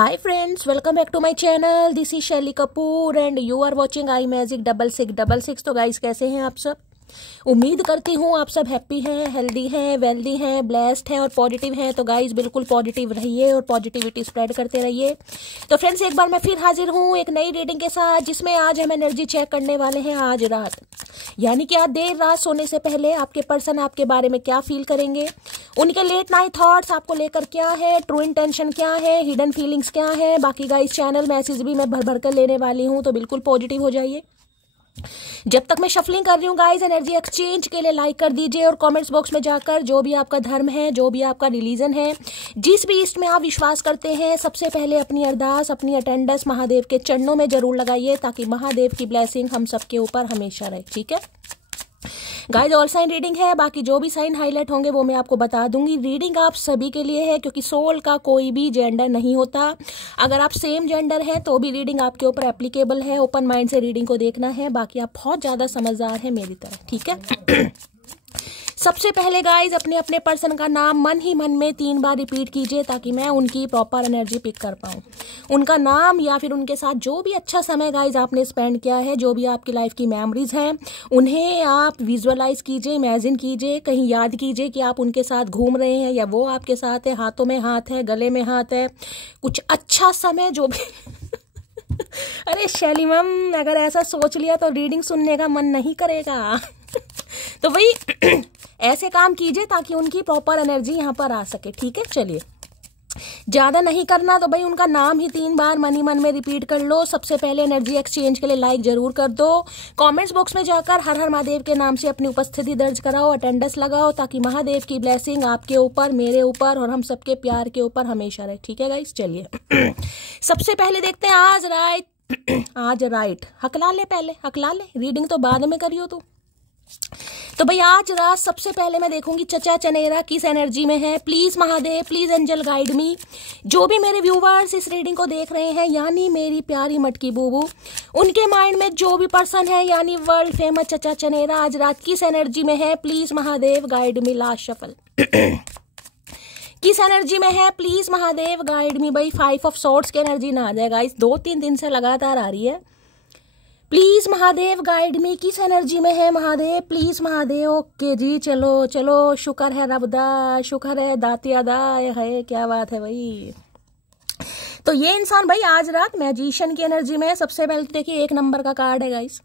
Hi friends, welcome back to my channel. This is Shelly Kapoor and you are watching iMagic 6666। तो guys कैसे हैं आप सब? उम्मीद करती हूँ आप सब हैप्पी हैं, हेल्दी हैं, वेल्दी हैं, ब्लेस्ड हैं और पॉजिटिव हैं। तो गाइस बिल्कुल पॉजिटिव रहिए और पॉजिटिविटी स्प्रेड करते रहिए। तो फ्रेंड्स एक बार मैं फिर हाजिर हूँ एक नई रीडिंग के साथ, जिसमें आज हम एनर्जी चेक करने वाले हैं आज रात, यानी कि आज देर रात सोने से पहले आपके पर्सन आपके बारे में क्या फील करेंगे, उनके लेट नाइट थॉट्स आपको लेकर क्या है, ट्रू इंटेंशन क्या है, हिडन फीलिंग्स क्या है। बाकी गाइस चैनल मैसेज भी मैं भर भर कर लेने वाली हूँ, तो बिल्कुल पॉजिटिव हो जाइए। जब तक मैं शफलिंग कर रही हूँ गाइस, एनर्जी एक्सचेंज के लिए लाइक कर दीजिए और कमेंट्स बॉक्स में जाकर जो भी आपका धर्म है, जो भी आपका रिलीजन है, जिस भी ईस्ट में आप विश्वास करते हैं, सबसे पहले अपनी अरदास, अपनी अटेंडेंस महादेव के चरणों में जरूर लगाइए, ताकि महादेव की ब्लेसिंग हम सबके ऊपर हमेशा रहे। ठीक है गाइस, ऑल साइन रीडिंग है, बाकी जो भी साइन हाईलाइट होंगे वो मैं आपको बता दूंगी। रीडिंग आप सभी के लिए है, क्योंकि सोल का कोई भी जेंडर नहीं होता। अगर आप सेम जेंडर है तो भी रीडिंग आपके ऊपर एप्लीकेबल है। ओपन माइंड से रीडिंग को देखना है, बाकी आप बहुत ज्यादा समझदार है मेरी तरह। ठीक है सबसे पहले गाइज अपने अपने पर्सन का नाम मन ही मन में 3 बार रिपीट कीजिए, ताकि मैं उनकी प्रॉपर एनर्जी पिक कर पाऊँ। उनका नाम या फिर उनके साथ जो भी अच्छा समय गाइज आपने स्पेंड किया है, जो भी आपकी लाइफ की मेमोरीज हैं, उन्हें आप विजुअलाइज कीजिए, इमेजिन कीजिए, कहीं याद कीजिए कि आप उनके साथ घूम रहे हैं या वो आपके साथ है, हाथों में हाथ है, गले में हाथ है, कुछ अच्छा समय जो भी अरे शैली मैम, अगर ऐसा सोच लिया तो रीडिंग सुनने का मन नहीं करेगा तो वही ऐसे काम कीजिए ताकि उनकी प्रॉपर एनर्जी यहाँ पर आ सके। ठीक है, चलिए ज्यादा नहीं करना, तो भाई उनका नाम ही 3 बार मन ही मन में रिपीट कर लो। सबसे पहले एनर्जी एक्सचेंज के लिए लाइक जरूर कर दो। कमेंट्स बॉक्स में जाकर हर हर महादेव के नाम से अपनी उपस्थिति दर्ज कराओ, अटेंडेंस लगाओ, ताकि महादेव की ब्लेसिंग आपके ऊपर, मेरे ऊपर और हम सबके प्यार के ऊपर हमेशा रहे। ठीक है गाइस, चलिए सबसे पहले देखते हैं आज राइट हकला ले, पहले हकला ले, रीडिंग तो बाद में करियो तू। तो भाई आज रात सबसे पहले मैं देखूंगी चचा चनेरा किस एनर्जी में है। Please Mahadev, please angel guide me. जो भी मेरे व्यूवर्स इस रीडिंग को देख रहे हैं, यानी मेरी प्यारी मटकी बूबू, उनके माइंड में जो भी पर्सन है, यानी वर्ल्ड फेमस चचा चनेरा, आज रात किस एनर्जी में है। Please Mahadev guide me. Last shuffle किस एनर्जी में है, प्लीज महादेव गाइड मी। भाई 5 ऑफ सॉर्ड्स की एनर्जी ना आ जाएगा, इस 2-3 दिन से लगातार आ रही है। प्लीज महादेव गाइड मी, किस एनर्जी में है महादेव, प्लीज महादेव। ओके जी, चलो चलो, शुक्र है रबदा, शुक्र है दातिया दा है, क्या बात है भाई। तो ये इंसान भाई आज रात मैजिशियन की एनर्जी में है। सबसे पहले तो देखिए 1 नंबर का कार्ड है गाइस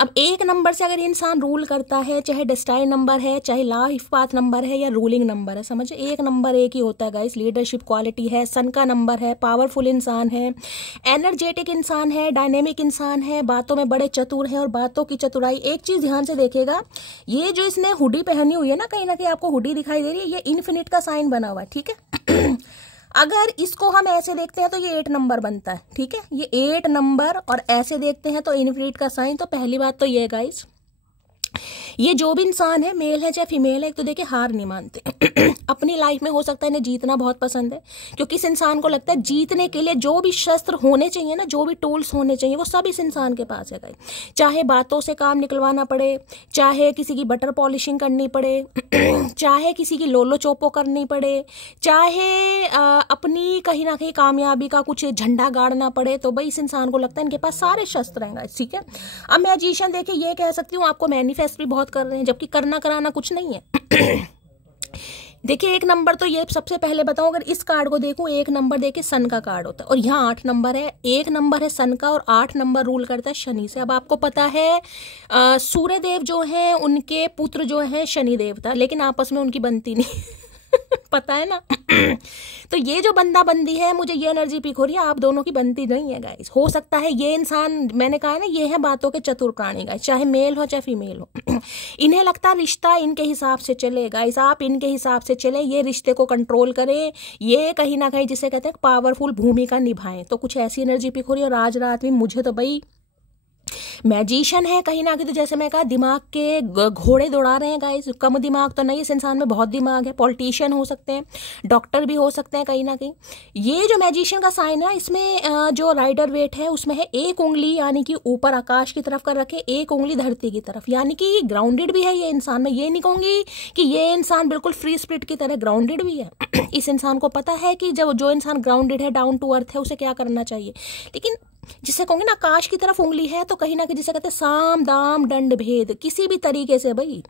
अब 1 नंबर से अगर इंसान रूल करता है, चाहे डेस्टाइन नंबर है, चाहे लाइफ पाथ नंबर है या रूलिंग नंबर है, समझे 1 नंबर एक ही होता है गाइस। लीडरशिप क्वालिटी है, सन का नंबर है, पावरफुल इंसान है, एनर्जेटिक इंसान है, डायनेमिक इंसान है, बातों में बड़े चतुर है और बातों की चतुराई। एक चीज ध्यान से देखिएगा, ये जो इसने हुडी पहनी हुई है ना, कहीं ना कहीं आपको हुडी दिखाई दे रही है, ये इन्फिनिट का साइन बना हुआ है। ठीक है अगर इसको हम ऐसे देखते हैं तो ये 8 नंबर बनता है। ठीक है, ये 8 नंबर, और ऐसे देखते हैं तो इन्फिनिट का साइन। तो पहली बात तो ये गाइस, ये जो भी इंसान है, मेल है चाहे फीमेल है, एक तो देखिए हार नहीं मानते अपनी लाइफ में हो सकता है इन्हें जीतना बहुत पसंद है, क्योंकि इस इंसान को लगता है जीतने के लिए जो भी शस्त्र होने चाहिए ना, जो भी टूल्स होने चाहिए, वो सब इस इंसान के पास है। चाहे बातों से काम निकलवाना पड़े, चाहे किसी की बटर पॉलिशिंग करनी पड़े चाहे किसी की लोलो चोपो करनी पड़े, चाहे अपनी कहीं ना कहीं कामयाबी का कुछ झंडा गाड़ना पड़े, तो भाई इस इंसान को लगता है इनके पास सारे शस्त्र हैं। ठीक है, अब मैजिशियन देखिए, ये कह सकती हूँ आपको मैनिफेस्ट भी बहुत कर रहे हैं, जबकि करना कराना कुछ नहीं है देखिए 1 नंबर तो ये सबसे पहले बताऊं, अगर इस कार्ड को देखूं, 1 नंबर देखिए सन का कार्ड होता है और यहाँ 8 नंबर है। 1 नंबर है सन का और 8 नंबर रूल करता है शनि से। अब आपको पता है सूर्य देव जो है, उनके पुत्र जो है शनि देवता, लेकिन आपस में उनकी बनती नहीं पता है ना तो ये जो बंदा बंदी है, मुझे ये एनर्जी पिक हो रही है, आप दोनों की बनती नहीं है गाइस। हो सकता है ये इंसान, मैंने कहा है ना, ये है बातों के चतुर प्राणी गाइस, चाहे मेल हो चाहे फीमेल हो इन्हें लगता है रिश्ता इनके हिसाब से चले गाइस, आप इनके हिसाब से चले, ये रिश्ते को कंट्रोल करें, ये कहीं ना कहीं जिसे कहते हैं पावरफुल भूमिका निभाएं। तो कुछ ऐसी एनर्जी पिक हो रही है। और आज रात में मुझे तो भाई मैजिशियन है कहीं ना कहीं, तो जैसे मैं कहा दिमाग के घोड़े दौड़ा रहे हैं गाइस, कम दिमाग तो नहीं, इस इंसान में बहुत दिमाग है। पॉलिटिशियन हो सकते हैं, डॉक्टर भी हो सकते हैं कहीं ना कहीं। ये जो मैजिशियन का साइन है, इसमें जो राइडर वेट है उसमें है एक उंगली यानी कि ऊपर आकाश की तरफ कर रखे, एक उंगली धरती की तरफ, यानी कि ग्राउंडेड भी है ये इंसान। मैं ये नहीं कहूंगी कि ये इंसान बिल्कुल फ्री स्पिरिट की तरह, ग्राउंडेड भी है। इस इंसान को पता है कि जब जो इंसान ग्राउंडेड है, डाउन टू अर्थ है, उसे क्या करना चाहिए। लेकिन जिसे कहूंगे ना आकाश की तरफ उंगली है, तो कहीं ना कहीं जिसे कहते हैं साम दाम दंड भेद, किसी भी तरीके से भाई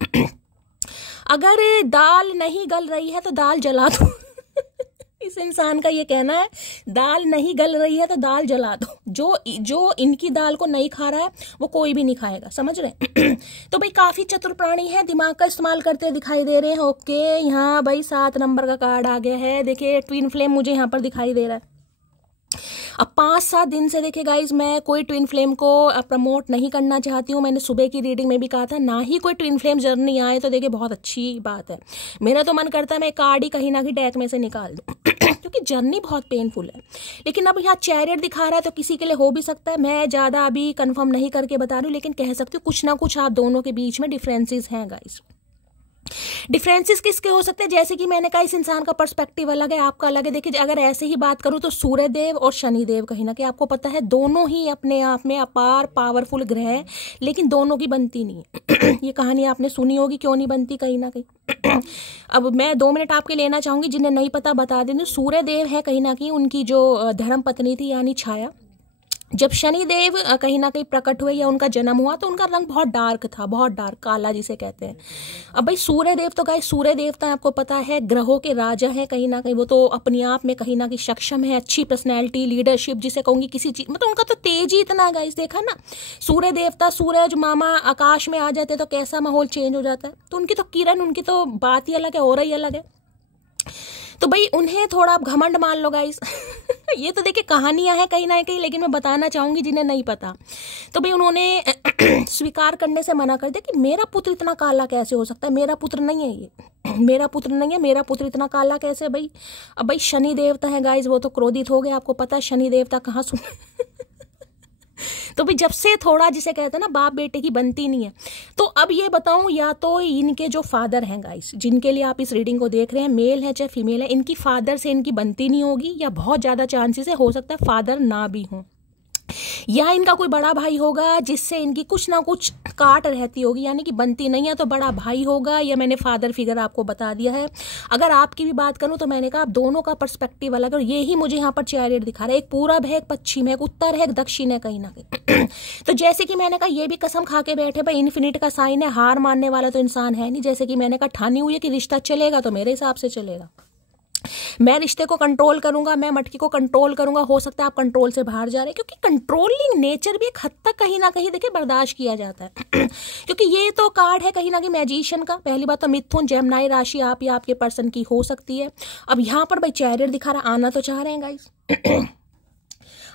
अगर दाल नहीं गल रही है तो दाल जला दो। इस इंसान का ये कहना है, दाल नहीं गल रही है तो दाल जला दो। जो इनकी दाल को नहीं खा रहा है वो कोई भी नहीं खाएगा, समझ रहे। तो भाई काफी चतुर प्राणी है, दिमाग का इस्तेमाल करते दिखाई दे रहे हैं। ओके, यहाँ भाई 7 नंबर का कार्ड आ गया है। देखिए ट्विन फ्लेम मुझे यहाँ पर दिखाई दे रहा है। अब 5-7 दिन से देखिए गाइज, मैं कोई ट्विन फ्लेम को प्रमोट नहीं करना चाहती हूँ। मैंने सुबह की रीडिंग में भी कहा था, ना ही कोई ट्विन फ्लेम जर्नी आए तो देखिए बहुत अच्छी बात है। मेरा तो मन करता है मैं कार्ड ही कहीं ना कहीं डेक में से निकाल दूँ क्योंकि जर्नी बहुत पेनफुल है। लेकिन अब यहाँ चैरियट दिखा रहा है तो किसी के लिए हो भी सकता है। मैं ज़्यादा अभी कंफर्म नहीं करके बता रही हूँ, लेकिन कह सकती हूँ कुछ ना कुछ आप दोनों के बीच में डिफरेंसेस हैं गाइज। डिफरेंसेस किसके हो सकते हैं, जैसे कि मैंने कहा इस इंसान का पर्सपेक्टिव अलग है, आपका अलग है। देखिए अगर ऐसे ही बात करूं तो सूर्य देव और शनि देव कहीं ना कहीं आपको पता है दोनों ही अपने आप में अपार पावरफुल ग्रह है, लेकिन दोनों की बनती नहीं है। ये कहानी आपने सुनी होगी, क्यों नहीं बनती कहीं ना कहीं। अब मैं 2 मिनट आपके लेना चाहूंगी, जिन्हें नहीं पता बता दें। सूर्य देव है कहीं ना कहीं, उनकी जो धर्म पत्नी थी यानी छाया, जब शनिदेव कहीं ना कहीं प्रकट हुए या उनका जन्म हुआ तो उनका रंग बहुत डार्क था, बहुत डार्क, काला जिसे कहते हैं। अब भाई सूर्य देव तो गाइस, सूर्य देवता आपको पता है ग्रहों के राजा है कहीं ना कहीं, वो तो अपने आप में कहीं ना कहीं सक्षम है, अच्छी पर्सनैलिटी, लीडरशिप जिसे कहूंगी किसी चीज, मतलब उनका तो तेज ही इतना है गाइस। देखा ना, सूर्य देवता, सूरज मामा आकाश में आ जाते तो कैसा माहौल चेंज हो जाता है। तो उनकी तो किरण, उनकी तो बात ही अलग है, और ही अलग है। तो भाई उन्हें थोड़ा आप घमंड मान लो गाइस। ये तो देखिए कहानियां हैं कहीं ना कहीं, लेकिन मैं बताना चाहूंगी जिन्हें नहीं पता। तो भाई उन्होंने स्वीकार करने से मना कर दिया कि मेरा पुत्र इतना काला कैसे हो सकता है, मेरा पुत्र नहीं है ये, मेरा पुत्र नहीं है, मेरा पुत्र इतना काला कैसे भाई। अब भाई शनि देवता है गाइस, वो तो क्रोधित हो गए, आपको पता है शनि देवता कहाँ सुन। तो भी जब से थोड़ा जिसे कहते हैं ना बाप बेटे की बनती नहीं है। तो अब ये बताऊं, या तो इनके जो फादर हैं गाइस, जिनके लिए आप इस रीडिंग को देख रहे हैं, मेल है चाहे फीमेल है, इनकी फादर से इनकी बनती नहीं होगी, या बहुत ज्यादा चांसेस है हो सकता है फादर ना भी हो, या इनका कोई बड़ा भाई होगा जिससे इनकी कुछ ना कुछ काट रहती होगी, यानी कि बनती नहीं है तो बड़ा भाई होगा, या मैंने फादर फिगर आपको बता दिया है। अगर आपकी भी बात करूं तो मैंने कहा आप दोनों का पर्सपेक्टिव अलग है, और ये ही मुझे यहाँ पर चैरियट दिखा रहा है। एक पूरब है, एक पश्चिम है, एक उत्तर है, एक दक्षिण है कहीं ना कहीं। तो जैसे कि मैंने कहा ये भी कसम खा के बैठे भाई इन्फिनिट का साइन है, हार मानने वाला तो इंसान है नहीं। जैसे कि मैंने कहा ठानी हुई है कि रिश्ता चलेगा तो मेरे हिसाब से चलेगा, मैं रिश्ते को कंट्रोल करूंगा, मैं मटकी को कंट्रोल करूंगा। हो सकता है आप कंट्रोल से बाहर जा रहे हैं, क्योंकि कंट्रोलिंग नेचर भी एक हद तक कहीं ना कहीं देखिए बर्दाश्त किया जाता है। क्योंककि ये तो कार्ड है कहीं ना कहीं मैजिशियन का। पहली बात तो मिथुन जेमिनी राशि आप या आपके पर्सन की हो सकती है। अब यहाँ पर भाई चैरियट दिखा रहा, आना तो चाह रहे हैं गाइस,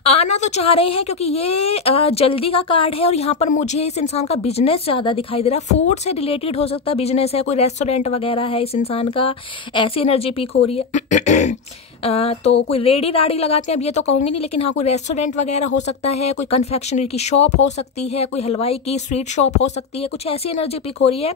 आना तो चाह रहे हैं, क्योंकि ये जल्दी का कार्ड है। और यहाँ पर मुझे इस इंसान का बिजनेस ज्यादा दिखाई दे रहा है, फूड से रिलेटेड हो सकता है बिजनेस है, कोई रेस्टोरेंट वगैरह है इस इंसान का, ऐसी एनर्जी पीक हो रही है। तो कोई रेडी राड़ी लगाते हैं अब ये तो कहूंगी नहीं, लेकिन हाँ कोई रेस्टोरेंट वगैरह हो सकता है, कोई कन्फेक्शनरी की शॉप हो सकती है, कोई हलवाई की स्वीट शॉप हो सकती है, कुछ ऐसी एनर्जी पिक हो रही है।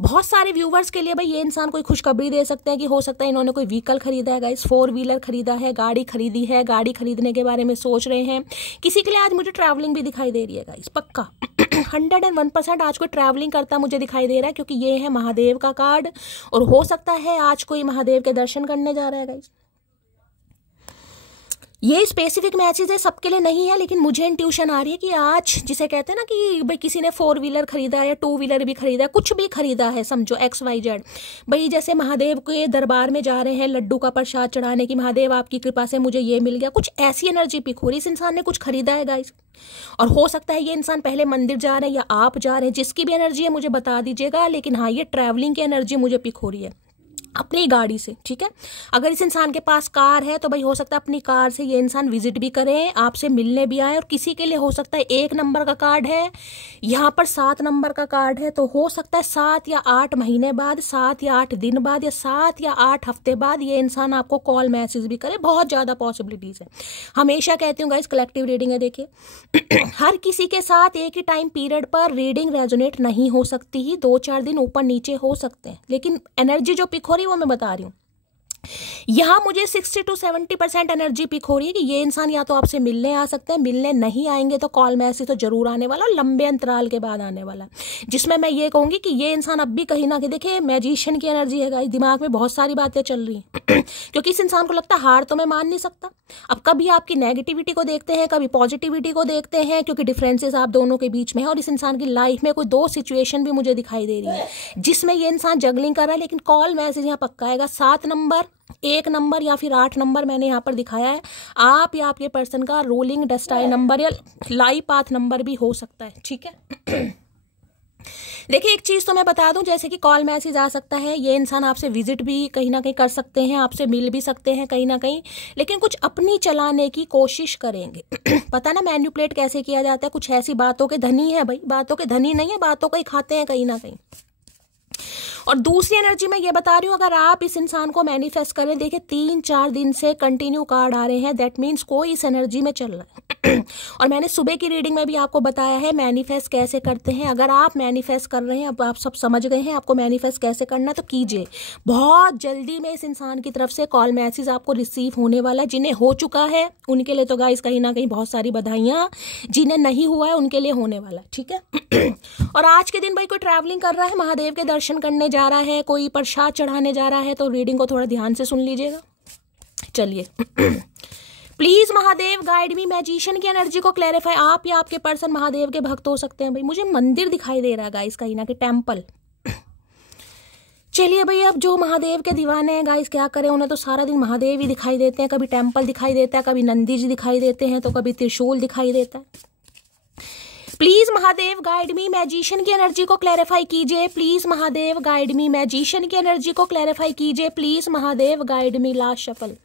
बहुत सारे व्यूवर्स के लिए भाई ये इंसान कोई खुशखबरी दे सकते हैं कि हो सकता है इन्होंने कोई व्हीकल खरीदा है गाइस, 4 व्हीलर खरीदा है, गाड़ी खरीदी है, गाड़ी खरीदने के बारे में सोच रहे हैं। किसी के लिए आज मुझे ट्रैवलिंग भी दिखाई दे रही है गाइस, पक्का 101% आज कोई ट्रैवलिंग करता मुझे दिखाई दे रहा है, क्योंकि ये है महादेव का कार्ड, और हो सकता है आज कोई महादेव के दर्शन करने जा रहा है गाइस। ये स्पेसिफिक मैसेज है, सबके लिए नहीं है, लेकिन मुझे इंट्यूशन आ रही है कि आज जिसे कहते हैं ना कि भाई किसी ने 4 व्हीलर खरीदा है या 2 व्हीलर भी खरीदा है, कुछ भी खरीदा है समझो XYZ, भाई जैसे महादेव के दरबार में जा रहे हैं लड्डू का प्रसाद चढ़ाने की, महादेव आपकी कृपा से मुझे ये मिल गया, कुछ ऐसी एनर्जी पिक हो रही है। इस इंसान ने कुछ खरीदा है गाइस, और हो सकता है ये इंसान पहले मंदिर जा रहे हैं या आप जा रहे हैं, जिसकी भी एनर्जी है मुझे बता दीजिएगा। लेकिन हाँ ये ट्रैवलिंग की एनर्जी मुझे पिक हो रही है। अपनी गाड़ी से, ठीक है। अगर इस इंसान के पास कार है तो भाई हो सकता है अपनी कार से ये इंसान विजिट भी करे, आपसे मिलने भी आए। और किसी के लिए हो सकता है 1 नंबर का कार्ड है, यहाँ पर 7 नंबर का कार्ड है, तो हो सकता है 7 या 8 महीने बाद, 7 या 8 दिन बाद, या 7 या 8 हफ्ते बाद ये इंसान आपको कॉल मैसेज भी करे। बहुत ज्यादा पॉसिबिलिटीज है। हमेशा कहती हूँ गाइस, कलेक्टिव रीडिंग है, देखिए हर किसी के साथ एक ही टाइम पीरियड पर रीडिंग रेजोनेट नहीं हो सकती ही, 2-4 दिन ऊपर नीचे हो सकते हैं, लेकिन एनर्जी जो पिक हो रही है वो मैं बता रही हूँ। यहां मुझे 60 to 70% एनर्जी पिक हो रही है कि ये इंसान या तो आपसे मिलने आ सकते हैं, मिलने नहीं आएंगे तो कॉल मैसेज तो जरूर आने वाला, लंबे अंतराल के बाद आने वाला, जिसमें मैं ये कहूंगी कि ये इंसान अब भी कहीं ना कहीं, देखिए मैजिशियन की एनर्जी है गाइस, दिमाग में बहुत सारी बातें चल रही हैं क्योंकि इस इंसान को लगता है हार तो मैं मान नहीं सकता। अब कभी आपकी नेगेटिविटी को देखते हैं, कभी पॉजिटिविटी को देखते हैं, क्योंकि डिफरेंसेस आप दोनों के बीच में है। और इस इंसान की लाइफ में कोई 2 सिचुएशन भी मुझे दिखाई दे रही है जिसमें ये इंसान जगलिंग कर रहा है, लेकिन कॉल मैसेज यहाँ पक्का आएगा। 7 नंबर, 1 नंबर या फिर 8 नंबर मैंने यहाँ पर दिखाया है। आप या आपके पर्सन का रोलिंग डेस्टाइन नंबर या लाइफ पाथ नंबर भी हो सकता है, ठीक है। देखिए एक चीज तो मैं बता दूं, जैसे कि कॉल मैसेज आ सकता है, ये इंसान आपसे विजिट भी कहीं ना कहीं कर सकते हैं, आपसे मिल भी सकते हैं कहीं ना कहीं, लेकिन कुछ अपनी चलाने की कोशिश करेंगे पता ना मैन्युपुलेट कैसे किया जाता है, कुछ ऐसी बातों के धनी है भाई, बातों के धनी नहीं है, बातों को ही खाते हैं कहीं ना कहीं। और दूसरी एनर्जी मैं ये बता रही हूं, अगर आप इस इंसान को मैनिफेस्ट करें, देखिए 3-4 दिन से कंटिन्यू कार्ड आ रहे हैं, दैट मीन्स कोई इस एनर्जी में चल रहा है और मैंने सुबह की रीडिंग में भी आपको बताया है मैनिफेस्ट कैसे करते हैं। अगर आप मैनिफेस्ट कर रहे हैं, अब आप सब समझ गए हैं आपको मैनिफेस्ट कैसे करना है, तो कीजिए। बहुत जल्दी में इस इंसान की तरफ से कॉल मैसेज आपको रिसीव होने वाला है। जिन्हें हो चुका है उनके लिए तो गाइस कहीं ना कहीं बहुत सारी बधाइयां, जिन्हें नहीं हुआ है उनके लिए होने वाला है, ठीक है। और आज के दिन भाई कोई ट्रैवलिंग कर रहा है, महादेव के दर्शन करने जा रहा है, कोई प्रसाद चढ़ाने जा रहा है, तो रीडिंग को थोड़ा ध्यान से सुन लीजिएगा। चलिए please Mahadev guide me, magician की एनर्जी को क्लैरिफाई। आप या आपके पर्सन महादेव के भक्त हो सकते हैं भाई, मुझे मंदिर दिखाई दे रहा है गाइस कहीं ना कहीं, टेम्पल। चलिए भाई, अब जो महादेव के दीवाने हैं गाइस क्या करें, उन्हें तो सारा दिन महादेव ही दिखाई देते हैं, कभी टेम्पल दिखाई देता है, कभी नंदी जी दिखाई देते हैं, तो कभी त्रिशूल दिखाई देता है। Please Mahadev guide me, magician की एनर्जी को क्लैरिफाई कीजिए। Please Mahadev guide me, magician की एनर्जी को क्लैरिफाई कीजिए। Please Mahadev guide me. Last shuffle.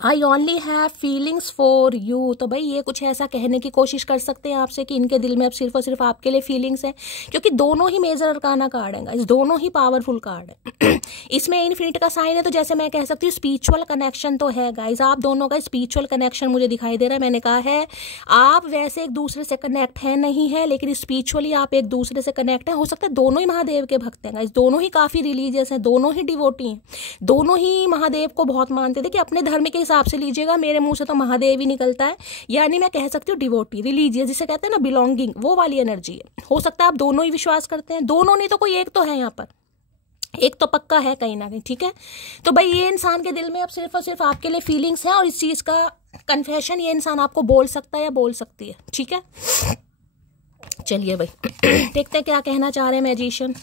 I only have feelings for you. तो भाई ये कुछ ऐसा कहने की कोशिश कर सकते हैं आपसे कि इनके दिल में अब सिर्फ और सिर्फ आपके लिए फीलिंग्स हैं, क्योंकि दोनों ही मेजर अरकाना कार्ड हैं, इस दोनों ही पावरफुल कार्ड है। इसमें इन्फिनिटी का साइन है, तो जैसे मैं कह सकती हूँ स्पिरिचुअल कनेक्शन तो है गाइज, आप दोनों का स्पिरिचुअल कनेक्शन मुझे दिखाई दे रहा है। मैंने कहा है आप वैसे एक दूसरे से कनेक्ट है नहीं है, लेकिन स्पिरिचुअली आप एक दूसरे से कनेक्ट है। हो सकता है दोनों ही महादेव के भक्त हैं गाइज, दोनों ही काफी रिलीजियस हैं, दोनों ही डिवोटी हैं, दोनों ही महादेव को बहुत मानते थे। कि अपने धर्म के हिसाब से लीजिएगा, मेरे मुंह से तो महादेव ही निकलता है, यानी मैं कह सकती हूँ डिवोटी, रिलीजियस, जिसे कहते हैं ना बिलोंगिंग, वो वाली एनर्जी है। हो सकता है आप दोनों ही विश्वास करते हैं, दोनों नहीं तो कोई एक तो है यहाँ पर, एक तो पक्का है कहीं ना कहीं, ठीक है। तो भाई ये इंसान के दिल में अब सिर्फ और सिर्फ आपके लिए फीलिंग्स है, और इस चीज का कन्फेशन ये इंसान आपको बोल सकता है या बोल सकती है, ठीक है। चलिए भाई देखते हैं क्या कहना चाह रहे हैं मैजिशियन।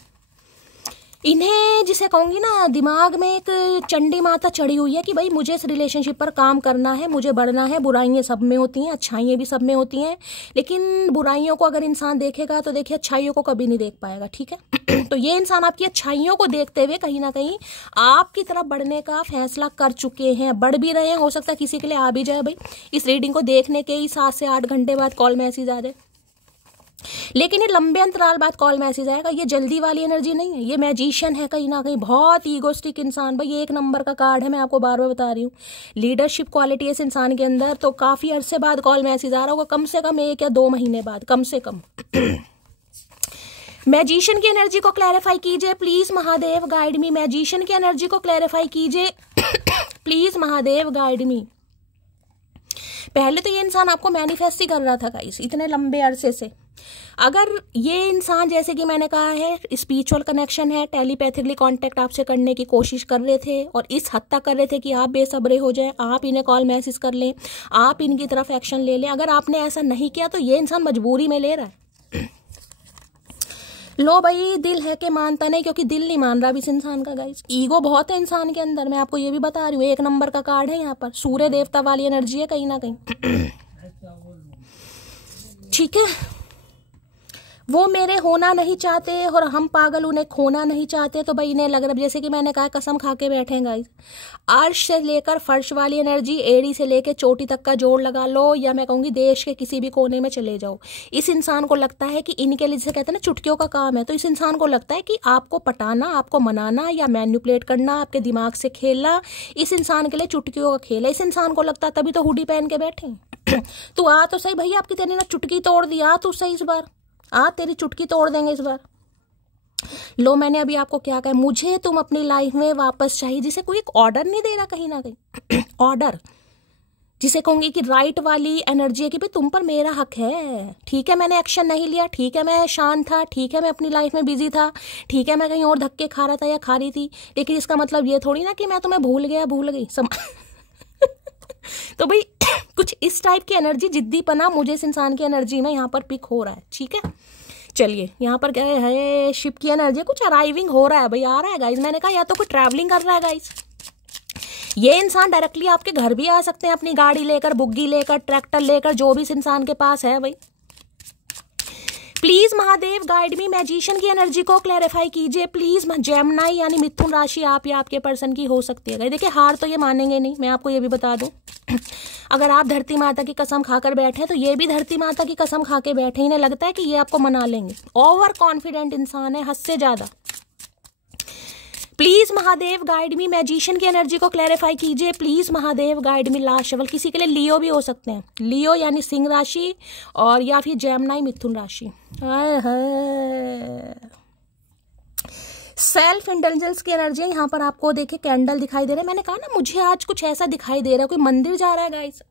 इन्हें जिसे कहूंगी ना, दिमाग में एक चंडी माता चढ़ी हुई है कि भाई मुझे इस रिलेशनशिप पर काम करना है, मुझे बढ़ना है। बुराइयां सब में होती हैं, अच्छाइयां भी सब में होती हैं, लेकिन बुराइयों को अगर इंसान देखेगा तो देखिए अच्छाइयों को कभी नहीं देख पाएगा, ठीक है। तो ये इंसान आपकी अच्छाइयों को देखते हुए कहीं ना कहीं आपकी तरफ बढ़ने का फैसला कर चुके हैं, बढ़ भी रहे हैं। हो सकता है किसी के लिए आ भी जाए भाई, इस रीडिंग को देखने के ही 7 से 8 घंटे बाद कॉल मैसेज आ जाए, लेकिन ये लंबे अंतराल बाद कॉल मैसेज आएगा। ये जल्दी वाली एनर्जी नहीं है, ये मैजिशियन है कहीं ना कहीं, बहुत ईगोस्टिक इंसान। भाई ये 1 नंबर का कार्ड है, मैं आपको बार बार बता रही हूँ। लीडरशिप क्वालिटी है इस इंसान के अंदर, तो काफी अरसे बाद कॉल मैसेज आ रहा होगा, कम से कम 1 या 2 महीने बाद, कम से कम। मैजिशियन की एनर्जी को क्लैरिफाई कीजिए please Mahadev guide me, magician की एनर्जी को क्लैरिफाई कीजिए प्लीज महादेव गाइड मी। पहले तो ये इंसान आपको मैनिफेस्ट ही कर रहा था गाइस इतने लंबे अरसे से। अगर ये इंसान, जैसे कि मैंने कहा है, स्पिरिचुअल कनेक्शन है, टेलीपैथिकली कांटेक्ट आपसे करने की कोशिश कर रहे थे, और इस हद तक कर रहे थे कि आप बेसब्रे हो जाए, आप इन्हें कॉल मैसेज कर लें, आप इनकी तरफ एक्शन ले लें। अगर आपने ऐसा नहीं किया तो ये इंसान मजबूरी में ले रहा है। लो भाई, दिल है कि मानता नहीं, क्योंकि दिल नहीं मान रहा इस इंसान का गाइस। ईगो बहुत है इंसान के अंदर, मैं आपको ये भी बता रही हूँ। 1 नंबर का कार्ड है यहाँ पर, सूर्य देवता वाली एनर्जी है कहीं ना कहीं, ठीक है। वो मेरे होना नहीं चाहते और हम पागल उन्हें खोना नहीं चाहते। तो भाई इन्हें लग रहा है, जैसे कि मैंने कहा, कसम खा के बैठे हैं गाइस। अर्श से लेकर फर्श वाली एनर्जी, एड़ी से लेकर चोटी तक का जोड़ लगा लो, या मैं कहूँगी देश के किसी भी कोने में चले जाओ, इस इंसान को लगता है कि इनके लिए, जिसे कहते हैं ना चुटकियों का काम है, तो इस इंसान को लगता है कि आपको पटाना, आपको मनाना या मैनिपुलेट करना, आपके दिमाग से खेलना, इस इंसान के लिए चुटकियों का खेल है। इस इंसान को लगता है, तभी तो हुडी पहन के बैठे तू आ तो सही भैया, आपकी तेरी ना चुटकी तोड़ दी, आ तू सही इस बार, आ तेरी चुटकी तोड़ देंगे इस बार। लो मैंने अभी आपको क्या कहा, मुझे तुम अपनी लाइफ में वापस चाहिए, जिसे कोई एक ऑर्डर नहीं दे रहा कहीं ना कहीं ऑर्डर, जिसे कहूंगी कि राइट वाली एनर्जी है कि भाई तुम पर मेरा हक है। ठीक है मैंने एक्शन नहीं लिया, ठीक है मैं शांत था, ठीक है मैं अपनी लाइफ में बिजी था, ठीक है मैं कहीं और धक्के खा रहा था या खा रही थी, लेकिन इसका मतलब ये थोड़ी ना कि मैं तुम्हें भूल गई तो भाई कुछ इस टाइप की एनर्जी, जिद्दीपना मुझे इस इंसान की एनर्जी में यहाँ पर पिक हो रहा है। ठीक है चलिए, यहाँ पर क्या है, शिप की एनर्जी, कुछ अराइविंग हो रहा है भाई, आ रहा है गाइस। मैंने कहा या तो कोई ट्रैवलिंग कर रहा है गाइस, ये इंसान डायरेक्टली आपके घर भी आ सकते हैं, अपनी गाड़ी लेकर, बुग्गी लेकर, ट्रैक्टर लेकर, जो भी इस इंसान के पास है भाई। Please Mahadev guide me, magician की एनर्जी को क्लैरिफाई कीजिए प्लीज। जेमिनी यानी मिथुन राशि आप या आपके पर्सन की हो सकती है। देखिए हार तो ये मानेंगे नहीं, मैं आपको ये भी बता दूं। अगर आप धरती माता की कसम खाकर बैठे तो ये भी धरती माता की कसम खा के बैठे, इन्हें लगता है कि ये आपको मना लेंगे। ओवर कॉन्फिडेंट इंसान है, हद से ज्यादा। Please Mahadev guide me, magician की एनर्जी को क्लैरिफाई कीजिए please Mahadev guide me. Last shovel, किसी के लिए लियो भी हो सकते हैं, लियो यानी सिंह राशि, और या फिर जेमिनी मिथुन राशि। सेल्फ इंटेलिजेंस की एनर्जी यहाँ पर आपको देखिए कैंडल दिखाई दे रहे हैं। मैंने कहा ना मुझे आज कुछ ऐसा दिखाई दे रहा है, कोई मंदिर जा रहा है गाइस,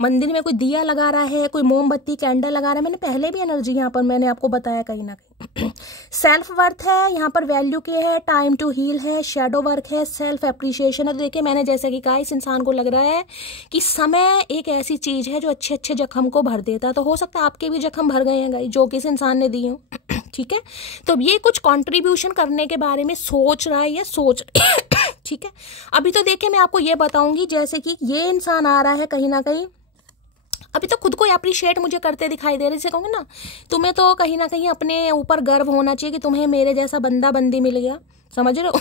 मंदिर में कोई दिया लगा रहा है, कोई मोमबत्ती कैंडल लगा रहा है। मैंने पहले भी एनर्जी यहाँ पर मैंने आपको बताया कहीं ना कहीं। सेल्फ वर्थ है यहाँ पर, वैल्यू के है, टाइम टू हील है, शेडो वर्क है, सेल्फ एप्रिशिएशन है। तो देखिए मैंने जैसे कि कहा, इस इंसान को लग रहा है कि समय एक ऐसी चीज है जो अच्छे अच्छे जख्म को भर देता है। तो हो सकता है आपके भी जख्म भर गए हैं गाइस, जो कि इस इंसान ने दिए हो। ठीक है, तो ये कुछ कंट्रीब्यूशन करने के बारे में सोच रहा है या सोच ठीक है। अभी तो देखिए मैं आपको ये बताऊंगी, जैसे कि ये इंसान आ रहा है कहीं ना कहीं, अभी तो खुद को अप्रिशिएट मुझे करते दिखाई दे रहे, जैसे कहूंगे ना, तुम्हें तो कहीं ना कहीं अपने ऊपर गर्व होना चाहिए कि तुम्हें मेरे जैसा बंदा बंदी मिल गया, समझ रहे हो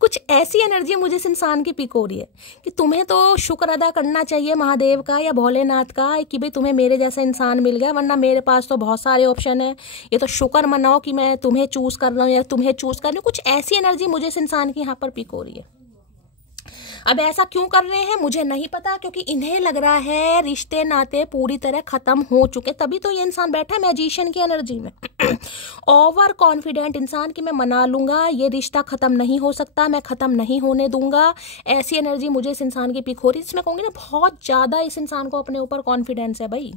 कुछ ऐसी एनर्जी मुझे इस इंसान की पिक हो रही है कि तुम्हें तो शुक्र अदा करना चाहिए महादेव का या भोलेनाथ का कि भाई तुम्हें मेरे जैसा इंसान मिल गया, वरना मेरे पास तो बहुत सारे ऑप्शन है। ये तो शुक्र मनाओ कि मैं तुम्हें चूज कर रहा हूँ या तुम्हें चूज कर रही हूँ। कुछ ऐसी एनर्जी मुझे इस इंसान की यहाँ पर पिक हो रही है। अब ऐसा क्यों कर रहे हैं मुझे नहीं पता, क्योंकि इन्हें लग रहा है रिश्ते नाते पूरी तरह खत्म हो चुके, तभी तो ये इंसान बैठा है मैजिशियन की एनर्जी में। ओवर कॉन्फिडेंट इंसान कि मैं मना लूंगा, ये रिश्ता खत्म नहीं हो सकता, मैं खत्म नहीं होने दूंगा, ऐसी एनर्जी मुझे इस इंसान की पिक हो रही है। इसमें कहूंगी ना बहुत ज्यादा इस इंसान को अपने ऊपर कॉन्फिडेंस है भाई।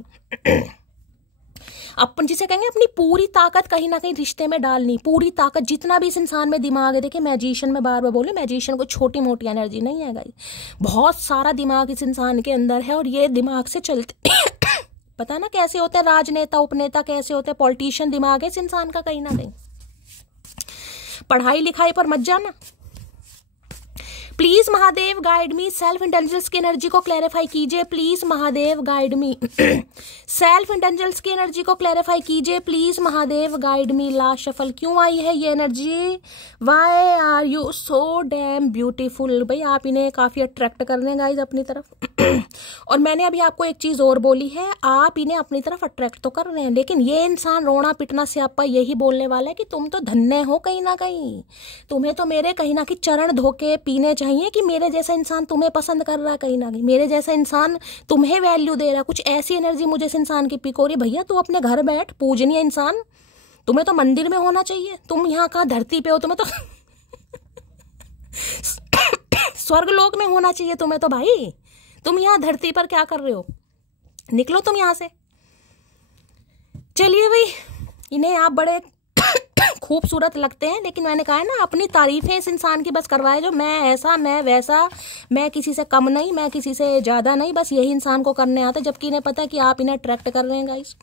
अपन जिसे कहेंगे अपनी पूरी ताकत कहीं ना कहीं रिश्ते में डालनी, पूरी ताकत जितना भी इस इंसान में दिमाग है। देखिए मैजिशियन में बार बार बोले, मैजिशियन को छोटी मोटी एनर्जी नहीं है गाइस, बहुत सारा दिमाग इस इंसान के अंदर है, और ये दिमाग से चलते पता ना कैसे होते हैं राजनेता उपनेता, कैसे होते हैं पॉलिटिशियन, दिमाग है इस इंसान का कहीं ना कहीं। पढ़ाई लिखाई पर मत जाना। Please Mahadev guide me, self intelligence की एनर्जी को क्लैरिफाई कीजिए please Mahadev guide me. Self intelligence की एनर्जी को क्लैरिफाई कीजिए please Mahadev guide me. Last shuffle, क्यों आई है ये energy, why are you so damn beautiful. भाई आप इन्हें काफी अट्रैक्ट कर रहे हैं गाइज अपनी तरफ। और मैंने अभी आपको एक चीज और बोली है, आप इन्हें अपनी तरफ अट्रैक्ट तो कर रहे हैं, लेकिन ये इंसान रोना पिटना से आपका यही बोलने वाला है कि तुम तो धन्य हो कहीं ना कहीं, तुम्हें तो मेरे कहीं ना कहीं चरण धोके पीने चाहिए कि मेरे जैसा इंसान तुम्हें पसंद कर रहा है, कहीं ना कहीं मेरे जैसा इंसान तुम्हें वैल्यू दे रहा है। कुछ ऐसी एनर्जी मुझे इस इंसान की पिक हो रही है। भैया तू अपने घर बैठ, पूजनीय इंसान, तुम्हें तो मंदिर में होना चाहिए, तुम यहाँ कहाँ धरती पे हो, तुम्हें तो स्वर्ग लोक में होना चाहिए तुम्हें तो। भाई तुम यहाँ धरती पर क्या कर रहे हो, निकलो तुम यहाँ से। चलिए भाई, इन्हें आप बड़े खूबसूरत लगते हैं, लेकिन मैंने कहा है ना, अपनी तारीफें इस इंसान की बस करवाए, जो मैं ऐसा, मैं वैसा, मैं किसी से कम नहीं, मैं किसी से ज्यादा नहीं, बस यही इंसान को करने आता है, जबकि इन्हें पता है कि आप इन्हें अट्रैक्ट कर रहे हैं गाइस।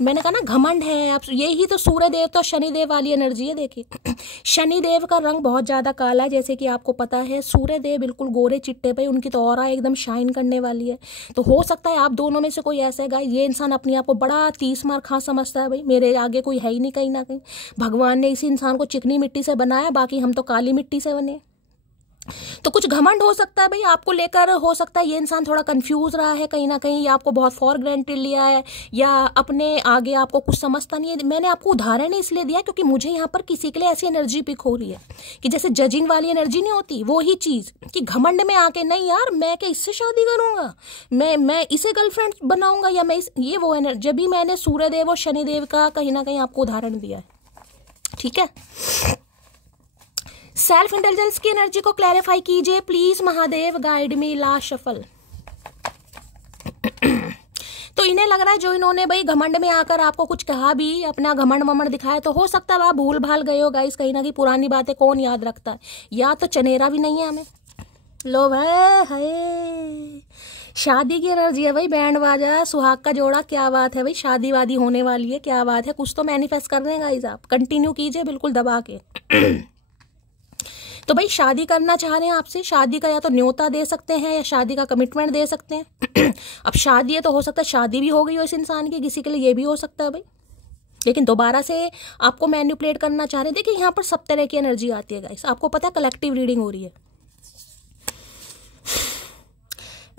मैंने कहा ना, घमंड है आप, यही तो सूर्य देव तो शनि देव वाली एनर्जी है। देखिए, शनि देव का रंग बहुत ज्यादा काला है, जैसे कि आपको पता है। सूर्य देव बिल्कुल गोरे चिट्टे पे, उनकी तो ऑरा एकदम शाइन करने वाली है। तो हो सकता है आप दोनों में से कोई ऐसा है गाइस, ये इंसान अपने आप को बड़ा 30 मार खा समझता है, भाई मेरे आगे कोई है ही नहीं, कहीं ना कहीं भगवान ने इसी इंसान को चिकनी मिट्टी से बनाया, बाकी हम तो काली मिट्टी से बने। तो कुछ घमंड हो सकता है भाई आपको लेकर, हो सकता है ये इंसान थोड़ा कंफ्यूज रहा है कहीं ना कहीं, या आपको बहुत फॉर ग्रांटेड लिया है, या अपने आगे आपको कुछ समझता नहीं है। मैंने आपको उदाहरण इसलिए दिया क्योंकि मुझे यहाँ पर किसी के लिए ऐसी एनर्जी पिक हो रही है कि जैसे जजिंग वाली एनर्जी नहीं होती, वो ही चीज कि घमंड में आके, नहीं यार मैं क्या इससे शादी करूंगा, मैं इसे गर्लफ्रेंड बनाऊंगा, या मैं ये वो एनर्जी। जब भी मैंने सूर्यदेव और शनिदेव का कहीं ना कहीं आपको उदाहरण दिया है, ठीक है। सेल्फ इंटेलिजेंस की एनर्जी को क्लैरिफाई कीजिए please Mahadev, guide me last shuffle. तो इन्हें लग रहा है जो इन्होंने भाई घमंड में आकर आपको कुछ कहा भी, अपना घमंड वमंड दिखाया, तो हो सकता है आप भूल भाल गए हो गाइस, कहीं ना कहीं पुरानी बातें कौन याद रखता है, या तो चनेरा भी नहीं है हमें। लो भाई, शादी की एनर्जी है भाई, बैंड बाजा सुहाग का जोड़ा, क्या बात है भाई, शादी वादी होने वाली है, क्या बात है, कुछ तो मैनिफेस्ट कर रहे हैं गाइस आप। कंटिन्यू कीजिए बिल्कुल दबा के। तो भाई शादी करना चाह रहे हैं आपसे, शादी का या तो न्योता दे सकते हैं या शादी का कमिटमेंट दे सकते हैं। अब शादी है तो हो सकता है शादी भी हो गई हो इस इंसान की, किसी के लिए ये भी हो सकता है भाई, लेकिन दोबारा से आपको मैनिपुलेट करना चाह रहे हैं। देखिए यहाँ पर सब तरह की एनर्जी आती है गाइस, आपको पता है कलेक्टिव रीडिंग हो रही है।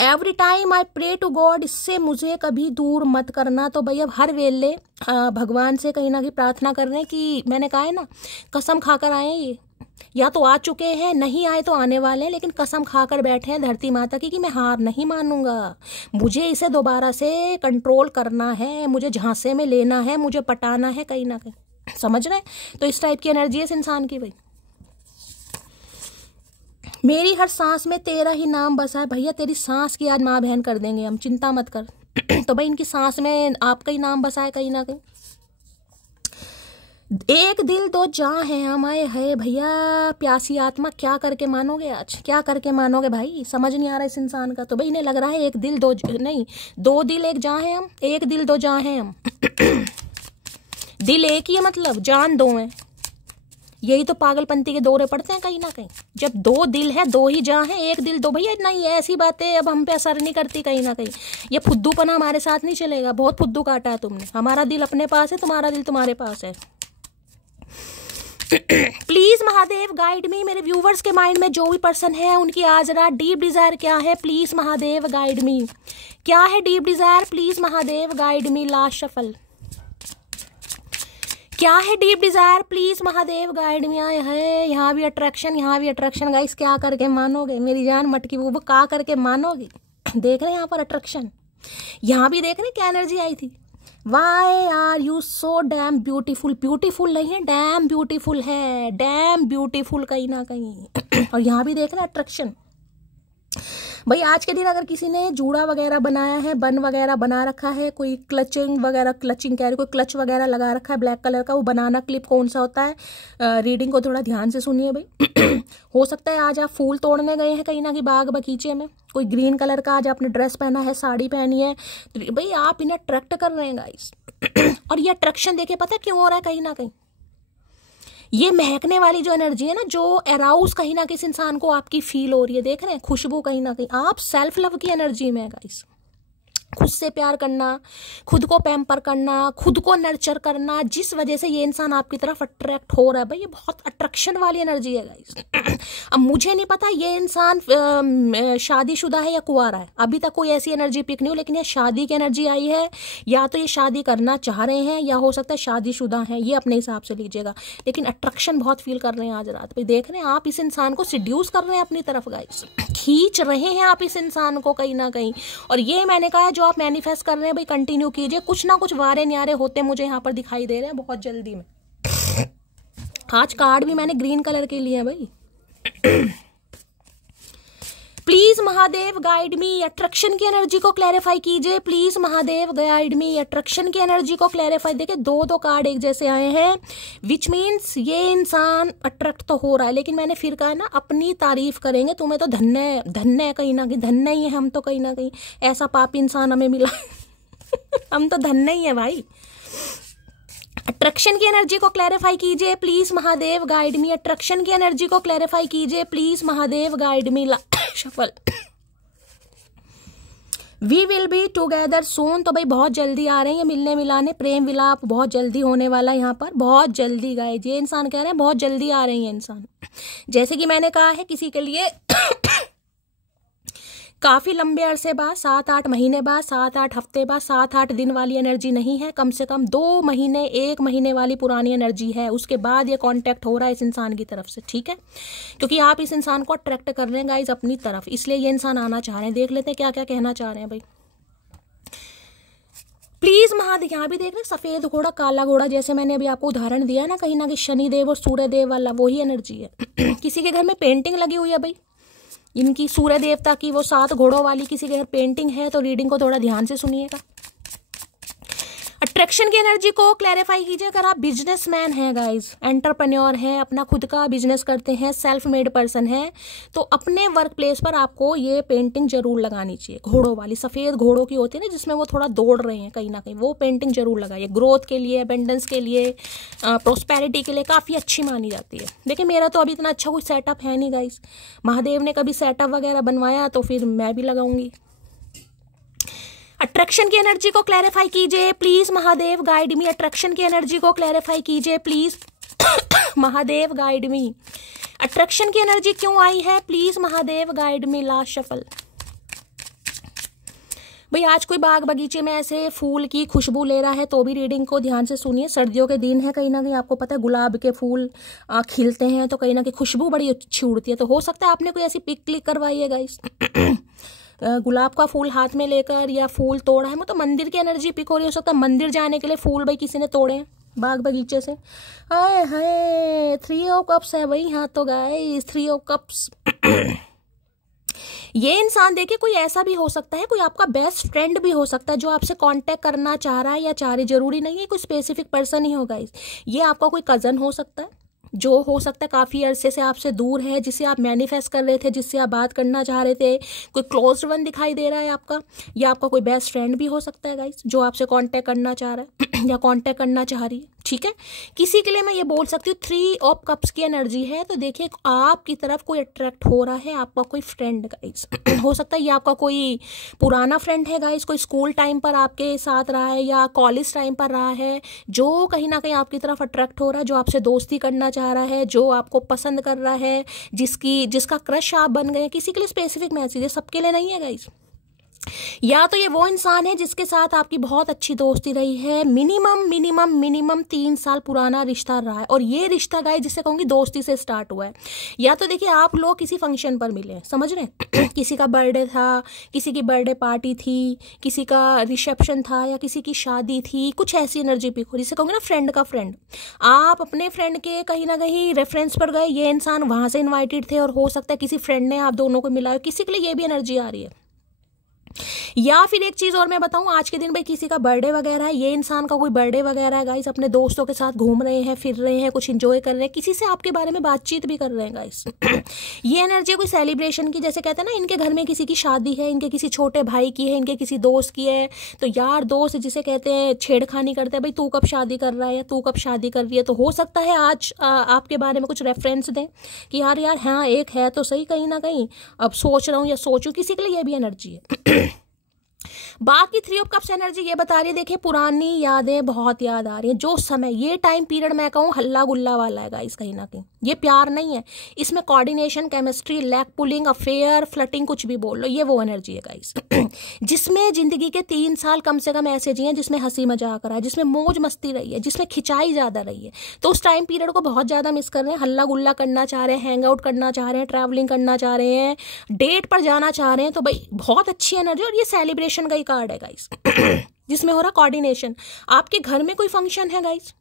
Every time I pray to God, इससे मुझे कभी दूर मत करना। तो भाई अब हर वेले भगवान से कहीं ना कहीं प्रार्थना कर रहे हैं कि, मैंने कहा है ना, कसम खाकर आए ये, या तो आ चुके हैं, नहीं आए तो आने वाले हैं, लेकिन कसम खाकर बैठे हैं धरती माता की कि मैं हार नहीं मानूंगा, मुझे इसे दोबारा से कंट्रोल करना है, मुझे झांसे में लेना है, मुझे पटाना है कहीं ना कहीं, समझ रहे हैं। तो इस टाइप की एनर्जी है इस इंसान की भाई। मेरी हर सांस में तेरा ही नाम बसा है। भैया तेरी सांस की आज माँ बहन कर देंगे हम, चिंता मत कर। तो भाई इनकी सांस में आपका ही नाम बसा है कहीं ना कहीं। एक दिल दो जान है हमारे, है भैया प्यासी आत्मा, क्या करके मानोगे आज, क्या करके मानोगे भाई, समझ नहीं आ रहा इस इंसान का। तो भाई इन्हें लग रहा है एक दिल दो नहीं, दो दिल एक जान है हम, एक दिल दो जान है हम। दिल एक ही है मतलब जान दो है, यही तो पागलपंती के दौरे पड़ते हैं कहीं ना कहीं। जब दो दिल है, दो ही जान है, एक दिल दो भैया नहीं है, ऐसी बातें अब हम पे असर नहीं करती कहीं ना कहीं। ये फुद्दूपना हमारे साथ नहीं चलेगा, बहुत फुद्दू काटा है तुमने। हमारा दिल अपने पास है, तुम्हारा दिल तुम्हारे पास है। प्लीज महादेव गाइड मी, मेरे व्यूवर्स के माइंड में जो भी पर्सन है उनकी आज रात डीप डिजायर क्या है, प्लीज महादेव गाइड मी। क्या है deep Dzire, please Mahadev guide me last shuffle. क्या है deep Dzire, please Mahadev guide मी। आए है यहाँ भी अट्रैक्शन, यहाँ भी अट्रैक्शन गाइस, क्या करके मानोगे मेरी जान मटकी वो क्या करके मानोगे। देख रहे हैं यहाँ पर अट्रैक्शन, यहाँ भी देख रहे हैं क्या एनर्जी आई थी। Why are you so damn beautiful, beautiful नहीं है, डैम ब्यूटीफुल है, डैम ब्यूटीफुल कहीं ना कहीं। और यहाँ भी देख रहे हैं अट्रैक्शन। भाई आज के दिन अगर किसी ने जूड़ा वगैरह बनाया है, बन वगैरह बना रखा है, कोई क्लचिंग वगैरह, क्लचिंग कह रही, कोई क्लच वगैरह लगा रखा है ब्लैक कलर का, वो बनाना क्लिप कौन सा होता है, रीडिंग को थोड़ा ध्यान से सुनिए भाई। हो सकता है आज आप फूल तोड़ने गए हैं कहीं ना कहीं बाग बगीचे में, कोई ग्रीन कलर का आज आपने ड्रेस पहना है, साड़ी पहनी है, तो भाई आप इन्हें अट्रैक्ट कर रहे हैं गाइस। और ये अट्रैक्शन देखिए पता क्यों हो रहा है कहीं ना कहीं, ये महकने वाली जो एनर्जी है ना, जो अराउज कहीं ना किसी इंसान को आपकी फील हो रही है, देख रहे हैं खुशबू कहीं ना कहीं, आप सेल्फ लव की एनर्जी में है गाइस। खुद से प्यार करना, खुद को पैम्पर करना, खुद को नर्चर करना, जिस वजह से ये इंसान आपकी तरफ अट्रैक्ट हो रहा है भाई, ये बहुत अट्रैक्शन वाली एनर्जी है गाइस। अब मुझे नहीं पता ये इंसान शादीशुदा है या कुंवारा है, अभी तक कोई ऐसी एनर्जी पिक नहीं हो, लेकिन ये शादी की एनर्जी आई है, या तो ये शादी करना चाह रहे हैं या हो सकता है शादीशुदा है, ये अपने हिसाब से लीजिएगा, लेकिन अट्रैक्शन बहुत फील कर रहे हैं आज रात भाई। देख रहे हैं आप इस इंसान को सिड्यूस कर रहे हैं अपनी तरफ गाइस, खींच रहे हैं आप इस इंसान को कहीं ना कहीं। और ये मैंने कहा जो आप मैनिफेस्ट कर रहे हैं भाई कंटिन्यू कीजिए, कुछ ना कुछ वारे न्यारे होते मुझे यहाँ पर दिखाई दे रहे हैं बहुत जल्दी में। आज कार्ड भी मैंने ग्रीन कलर के लिए भाई। Please Mahadev guide me, attraction की एनर्जी को क्लैरिफाई कीजिए please Mahadev guide me, attraction की एनर्जी को क्लैरिफाई। देखिए दो कार्ड एक जैसे आए हैं, विच मीन्स ये इंसान अट्रैक्ट तो हो रहा है, लेकिन मैंने फिर कहा ना अपनी तारीफ करेंगे, तुम्हें तो धन्य धन्य है, कहीं ना कहीं धन्य ही है हम तो, कहीं ना कहीं ऐसा पापी इंसान हमें मिला हम तो धन्य ही है भाई। अट्रैक्शन की एनर्जी को क्लैरिफाई कीजिए please Mahadev guide me, attraction की एनर्जी को क्लैरिफाई कीजिए प्लीज महादेव गाइड मी। सफल। वी विल बी टुगेदर सून, तो भाई बहुत जल्दी आ रहे हैं मिलने मिलाने, प्रेम विलाप बहुत जल्दी होने वाला है यहाँ पर, बहुत जल्दी गाइज, ये इंसान कह रहे हैं बहुत जल्दी आ रही है इंसान। जैसे कि मैंने कहा है किसी के लिए काफी लंबे अरसे बाद, 7-8 महीने बाद, 7-8 हफ्ते बाद, 7-8 दिन वाली एनर्जी नहीं है, कम से कम 2 महीने 1 महीने वाली पुरानी एनर्जी है, उसके बाद ये कांटेक्ट हो रहा है इस इंसान की तरफ से, ठीक है, क्योंकि आप इस इंसान को अट्रैक्ट कर रहे हैं गाइज अपनी तरफ, इसलिए ये इंसान आना चाह रहे हैं। देख लेते हैं क्या क्या कहना चाह रहे हैं भाई प्लीज महादेव। यहाँ भी देख रहे सफेद घोड़ा काला घोड़ा, जैसे मैंने अभी आपको उदाहरण दिया है ना, कहीं ना कहीं शनिदेव और सूर्यदेव वाला वही एनर्जी है। किसी के घर में पेंटिंग लगी हुई है भाई, इनकी सूर्य देवता की वो 7 घोड़ों वाली किसी के घर पेंटिंग है, तो रीडिंग को थोड़ा ध्यान से सुनिएगा। अट्रैक्शन की एनर्जी को क्लैरिफाई कीजिए। अगर आप बिजनेसमैन हैं गाइज, एंटरप्रेन्योर हैं, अपना खुद का बिजनेस करते हैं, सेल्फ मेड पर्सन हैं, तो अपने वर्क प्लेस पर आपको ये पेंटिंग जरूर लगानी चाहिए, घोड़ों वाली, सफेद घोड़ों की होती है ना जिसमें वो थोड़ा दौड़ रहे हैं कहीं ना कहीं, वो पेंटिंग जरूर लगाइए। ग्रोथ के लिए, अबेंडेंस के लिए, प्रोस्पेरिटी के लिए काफी अच्छी मानी जाती है। देखिए मेरा तो अभी इतना अच्छा कोई सेटअप है नहीं गाइज, महादेव ने कभी सेटअप वगैरह बनवाया तो फिर मैं भी लगाऊंगी। अट्रैक्शन की एनर्जी को क्लैरिफाई कीजिए please Mahadev guide me, attraction की एनर्जी को क्लैरिफाई कीजिए please Mahadev guide me. Attraction की एनर्जी क्यों आई है please Mahadev guide me. Last shuffle. भाई आज कोई बाग बगीचे में ऐसे फूल की खुशबू ले रहा है तो भी रीडिंग को ध्यान से सुनिए। सर्दियों के दिन है, कहीं ना कहीं आपको पता है गुलाब के फूल खिलते हैं तो कहीं ना कहीं खुशबू बड़ी अच्छी उड़ती है, तो हो सकता है आपने कोई ऐसी पिक क्लिक करवाई है गाइस गुलाब का फूल हाथ में लेकर या फूल तोड़ा है, मतलब मंदिर की एनर्जी पिक हो रही हो सकता है, मंदिर जाने के लिए फूल भाई किसी ने तोड़े हैं बाग बगीचे से। हाय हाय 3 ऑफ कप्स है भाई, हाँ तो गाइस 3 ऑफ कप्स। ये इंसान देखिए कोई ऐसा भी हो सकता है, कोई आपका बेस्ट फ्रेंड भी हो सकता है जो आपसे कांटेक्ट करना चाह रहा है या चाह रही, जरूरी नहीं है कोई स्पेसिफिक पर्सन ही होगा। ये आपका कोई कजन हो सकता है जो हो सकता है काफी अरसे से आपसे दूर है, जिसे आप मैनिफेस्ट कर रहे थे, जिससे आप बात करना चाह रहे थे, कोई क्लोज्ड वन दिखाई दे रहा है आपका, या आपका कोई बेस्ट फ्रेंड भी हो सकता है गाइस जो आपसे कांटेक्ट करना चाह रहा है या कांटेक्ट करना चाह रही है, ठीक है। किसी के लिए मैं ये बोल सकती हूँ 3 ऑफ कप्स की एनर्जी है, तो देखिए आपकी तरफ कोई अट्रैक्ट हो रहा है, आपका कोई फ्रेंड गाइस हो सकता है ये आपका कोई पुराना फ्रेंड है गाइस, कोई स्कूल टाइम पर आपके साथ रहा है या कॉलेज टाइम पर रहा है, जो कहीं ना कहीं आपकी तरफ अट्रैक्ट हो रहा है, जो आपसे दोस्ती करना चाह रहा है, जो आपको पसंद कर रहा है, जिसका क्रश आप बन गए। किसी के लिए स्पेसिफिक मैसेज है, सबके लिए नहीं है गाइस। या तो ये वो इंसान है जिसके साथ आपकी बहुत अच्छी दोस्ती रही है, मिनिमम 3 साल पुराना रिश्ता रहा है, और ये रिश्ता गाइस जिसे कहूंगी दोस्ती से स्टार्ट हुआ है। या तो देखिए आप लोग किसी फंक्शन पर मिले, समझ रहे हैं किसी का बर्थडे था, किसी की बर्थडे पार्टी थी, किसी का रिसेप्शन था या किसी की शादी थी, कुछ ऐसी एनर्जी पिक हो, जिसे कहूंगी ना फ्रेंड का फ्रेंड। आप अपने फ्रेंड के कहीं ना कहीं रेफरेंस पर गए, ये इंसान वहां से इन्वाइटेड थे, और हो सकता है किसी फ्रेंड ने आप दोनों को मिलाया, किसी के लिए ये भी एनर्जी आ रही है। या फिर एक चीज और मैं बताऊं, आज के दिन भाई किसी का बर्थडे वगैरह है, ये इंसान का कोई बर्थडे वगैरह है गाइस, अपने दोस्तों के साथ घूम रहे हैं, फिर रहे हैं, कुछ एंजॉय कर रहे हैं, किसी से आपके बारे में बातचीत भी कर रहे हैं गाइस ये एनर्जी कोई सेलिब्रेशन की, जैसे कहते हैं ना इनके घर में किसी की शादी है, इनके किसी छोटे भाई की है, इनके किसी दोस्त की है, तो यार दोस्त जिसे कहते हैं छेड़खानी करते हैं, भाई तू कब शादी कर रहा है या तू कब शादी कर रही है, तो हो सकता है आज आपके बारे में कुछ रेफरेंस दें कि यार हाँ एक है तो सही, कहीं ना कहीं अब सोच रहा हूँ या सोचूं, किसी के लिए ये भी एनर्जी है बाकी 3 ऑफ कप्स एनर्जी ये बता रही है, देखिए पुरानी यादें बहुत याद आ रही हैं, जो समय ये टाइम पीरियड मैं कहूँ हल्ला गुल्ला वाला है गाइस, कहीं ना कहीं ये प्यार नहीं है, इसमें coordination, chemistry, lag pulling, affair, flirting, कुछ भी बोल लो, ये वो एनर्जी है गाइस जिसमें जिंदगी के 3 साल कम से कम ऐसे जिए जिसमें हंसी मजाक रहा है, जिसमें मौज मस्ती रही है, जिसमें खिंचाई ज्यादा रही है, तो उस टाइम पीरियड को बहुत ज्यादा मिस कर रहे हैं, हल्ला गुल्ला करना चाह रहे हैं, हैंग आउट करना चाह रहे हैं, ट्रैवलिंग करना चाह रहे हैं, डेट पर जाना चाह रहे हैं, तो भाई बहुत अच्छी एनर्जी। और ये सेलिब्रेशन का ही कार्ड है गाइस जिसमें हो रहा कोऑर्डिनेशन। आपके घर में कोई फंक्शन है गाइस,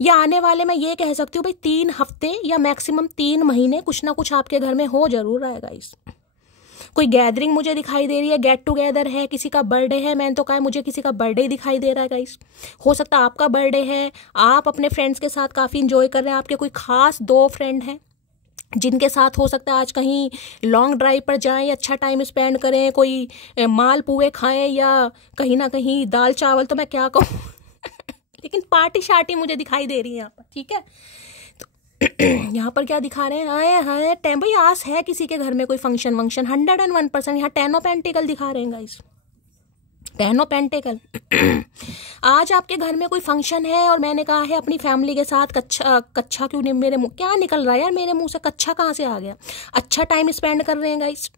या आने वाले मैं ये कह सकती हूँ भाई 3 हफ्ते या मैक्सिमम 3 महीने कुछ ना कुछ आपके घर में हो जरूर रहा है गाइस। कोई गैदरिंग मुझे दिखाई दे रही है, गेट टुगेदर है, किसी का बर्थडे है। मैंने तो कहा मुझे किसी का बर्थडे दिखाई दे रहा है गाइस। हो सकता है आपका बर्थडे है, आप अपने फ्रेंड्स के साथ काफ़ी इंजॉय कर रहे हैं। आपके कोई खास 2 फ्रेंड हैं जिनके साथ हो सकता है आज कहीं लॉन्ग ड्राइव पर जाएं या अच्छा टाइम स्पेंड करें, कोई माल पुए खाएं या कहीं ना कहीं दाल चावल, तो मैं क्या कहूँ लेकिन पार्टी शार्टी मुझे दिखाई दे रही है यहाँ पर, ठीक है। तो यहाँ पर क्या दिखा रहे हैं, हाय हाय टेम भाई आस है किसी के घर में कोई फंक्शन वंक्शन, 101%। यहाँ 10 ऑफ पेंटिकल दिखा रहे हैं गाइस, 10 ऑफ पेंटिकल। आज आपके घर में कोई फंक्शन है और मैंने कहा है अपनी फैमिली के साथ कच्छा क्यों नहीं, मेरे मुंह क्या निकल रहा है यार, मेरे मुंह से कच्छा कहाँ से आ गया। अच्छा टाइम स्पेंड कर रहे हैं गाइस।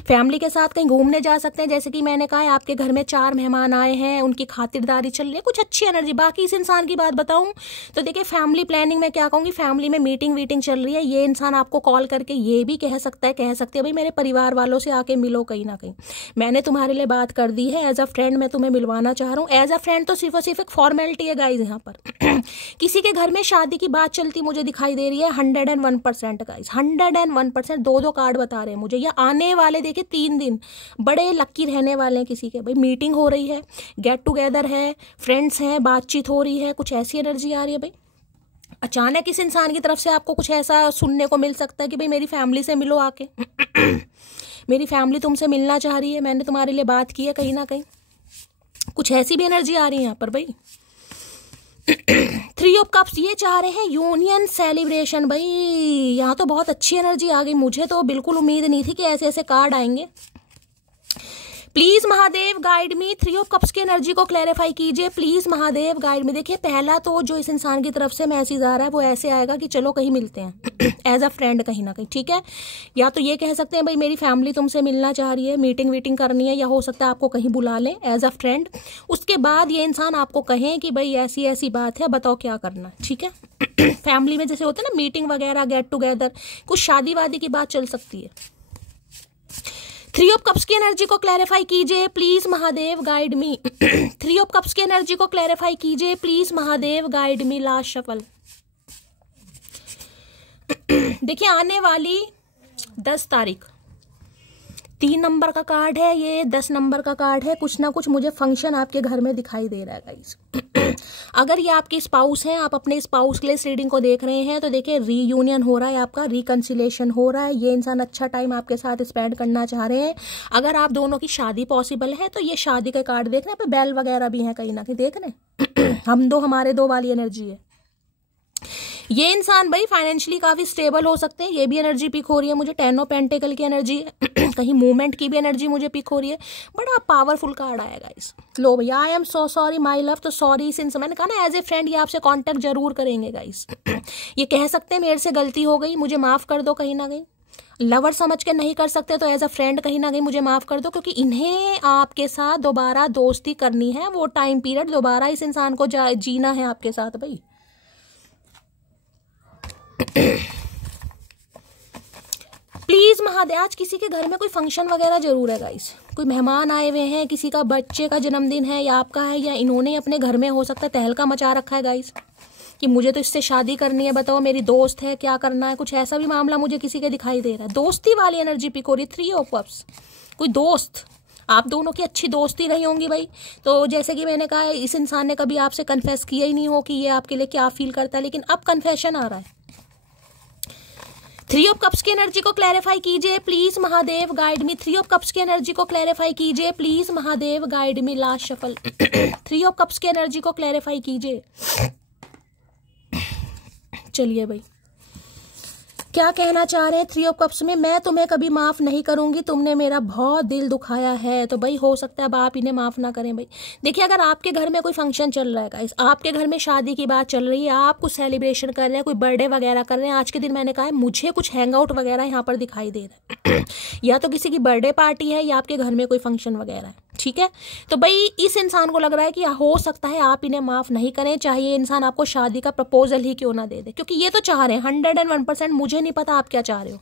फैमिली के साथ कहीं घूमने जा सकते हैं, जैसे कि मैंने कहा है आपके घर में 4 मेहमान आए हैं, उनकी खातिरदारी चल रही है, कुछ अच्छी एनर्जी। बाकी इस इंसान की बात बताऊं तो देखिए फैमिली प्लानिंग में क्या कहूंगी, फैमिली में मीटिंग चल रही है। ये इंसान आपको कॉल करके ये भी कह सकते हैं भाई मेरे परिवार वालों से आके मिलो, कहीं ना कहीं मैंने तुम्हारे लिए बात कर दी है, एज अ फ्रेंड मैं तुम्हें मिलवाना चाह रहा हूँ। एज अ फ्रेंड तो सिर्फ और सिर्फ एक फॉर्मेलिटी है गाइज। यहाँ पर किसी के घर में शादी की बात चलती मुझे दिखाई दे रही है, 101% गाइज, 101%। 2 कार्ड बता रहे हैं मुझे, या आने वाले देखिए 3 दिन बड़े लक्की रहने वाले हैं किसी के। भाई मीटिंग हो रही है, गेट टुगेदर है, फ्रेंड्स हैं, बातचीत हो रही है, कुछ ऐसी एनर्जी आ रही है। भाई अचानक इस इंसान की तरफ से आपको कुछ ऐसा सुनने को मिल सकता है कि भाई मेरी फैमिली से मिलो आके मेरी फैमिली तुमसे मिलना चाह रही है, मैंने तुम्हारे लिए बात की है, कहीं ना कहीं कुछ ऐसी भी एनर्जी आ रही है यहाँ पर। भाई 3 ऑफ कप्स ये चाह रहे हैं यूनियन सेलिब्रेशन। भाई यहाँ तो बहुत अच्छी एनर्जी आ गई, मुझे तो बिल्कुल उम्मीद नहीं थी कि ऐसे ऐसे कार्ड आएंगे। Please Mahadev guide me, 3 of cups की एनर्जी को क्लैरिफाई कीजिए प्लीज महादेव गाइड मी। देखिए पहला तो जो इस इंसान की तरफ से मैसेज आ रहा है वो ऐसे आएगा कि चलो कहीं मिलते हैं एज अ फ्रेंड कहीं ना कहीं, ठीक है। या तो ये कह सकते हैं भाई मेरी फैमिली तुमसे मिलना चाह रही है, मीटिंग करनी है, या हो सकता है आपको कहीं बुला लें एज अ फ्रेंड। उसके बाद ये इंसान आपको कहें कि भाई ऐसी ऐसी बात है, बताओ क्या करना, ठीक है। फैमिली में जैसे होता है ना मीटिंग वगैरह, गेट टुगेदर, कुछ शादी वादी की बात चल सकती है। 3 ऑफ कप्स की एनर्जी को क्लैरिफाई कीजिए please Mahadev guide me 3 of cups की एनर्जी को क्लैरिफाई कीजिए please Mahadev guide me. Last shuffle. देखिए आने वाली 10 तारीख 3 नंबर का कार्ड है, ये 10 नंबर का कार्ड है। कुछ ना कुछ मुझे फंक्शन आपके घर में दिखाई दे रहा है गाइस। अगर ये आपके स्पाउस हैं, आप अपने स्पाउस के लिए इस रीडिंग को देख रहे हैं, तो देखिए रीयूनियन हो रहा है, आपका रिकंसिलेशन हो रहा है। ये इंसान अच्छा टाइम आपके साथ स्पेंड करना चाह रहे हैं। अगर आप दोनों की शादी पॉसिबल है तो ये शादी के कार्ड देख रहे हैं, पे बेल वगैरह भी हैं कहीं ना कहीं, देख रहे हैं हम दो हमारे दो वाली एनर्जी है। ये इंसान भाई फाइनेंशियली काफी स्टेबल हो सकते हैं, ये भी एनर्जी पिक हो रही है मुझे। 10 ऑफ पेंटिकल की एनर्जी है कहीं मूवमेंट की भी एनर्जी मुझे पिक हो रही है। बड़ा पावरफुल कार्ड आएगा इस। लो भैया I am so sorry my love, तो सॉरी सिंस मैंने कहा ना एज ए फ्रेंड ये आपसे कांटेक्ट जरूर करेंगे गाइस। ये कह सकते हैं मेरे से गलती हो गई, मुझे माफ कर दो, कहीं ना कहीं लवर समझ के नहीं कर सकते तो एज अ फ्रेंड कहीं ना कहीं मुझे माफ कर दो, क्योंकि इन्हें आपके साथ दोबारा दोस्ती करनी है। वो टाइम पीरियड दोबारा इस इंसान को जीना है आपके साथ भाई। प्लीज महादेव, आज किसी के घर में कोई फंक्शन वगैरह जरूर है गाइस, कोई मेहमान आए हुए हैं, किसी का बच्चे का जन्मदिन है या आपका है, या इन्होंने अपने घर में हो सकता है तहलका मचा रखा है गाइस कि मुझे तो इससे शादी करनी है, बताओ मेरी दोस्त है, क्या करना है। कुछ ऐसा भी मामला मुझे किसी के दिखाई दे रहा है। दोस्ती वाली एनर्जी पिक हो रही है। 3 ऑफ कप्स, कोई दोस्त, आप दोनों की अच्छी दोस्ती रही होंगी भाई। तो जैसे कि मैंने कहा इस इंसान ने कभी आपसे कन्फेस किया ही नहीं हो कि ये आपके लिए क्या फील करता है, लेकिन अब कन्फेशन आ रहा है। 3 ऑफ कप्स की एनर्जी को क्लैरिफाई कीजिए please Mahadev guide me. 3 of cups की एनर्जी को क्लैरिफाई कीजिए please Mahadev guide me. Last shuffle. 3 of cups की एनर्जी को क्लैरिफाई कीजिए। चलिए भाई क्या कहना चाह रहे हैं 3 ऑफ कप्स में। मैं तुम्हें कभी माफ नहीं करूंगी, तुमने मेरा बहुत दिल दुखाया है। तो भाई हो सकता है अब आप इन्हें माफ ना करें भाई। देखिए अगर आपके घर में कोई फंक्शन चल रहा है गाइस, आपके घर में शादी की बात चल रही है, आप कुछ सेलिब्रेशन कर रहे हैं, कोई बर्थडे वगैरह कर रहे हैं, आज के दिन मैंने कहा है मुझे कुछ हैंग आउट वगैरह यहाँ पर दिखाई दे रहा है या तो किसी की बर्थडे पार्टी है या आपके घर में कोई फंक्शन वगैरह है, ठीक है। तो भाई इस इंसान को लग रहा है कि हो सकता है आप इन्हें माफ नहीं करें, चाहे ये इंसान आपको शादी का प्रपोजल ही क्यों ना दे दे, क्योंकि ये तो चाह रहे हैं 101%। मुझे नहीं पता आप क्या चाह रहे हो।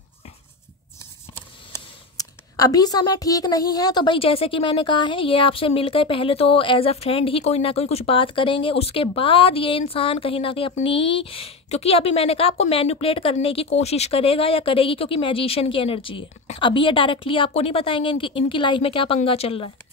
अभी समय ठीक नहीं है, तो भाई जैसे कि मैंने कहा है, ये आपसे मिलकर पहले तो एज अ फ्रेंड ही कोई ना कोई कुछ बात करेंगे, उसके बाद ये इंसान कहीं ना कहीं अपनी, क्योंकि अभी मैंने कहा आपको मैनिपुलेट करने की कोशिश करेगा या करेगी, क्योंकि मैजिशियन की एनर्जी है। अभी ये डायरेक्टली आपको नहीं बताएंगे इनकी लाइफ में क्या पंगा चल रहा है।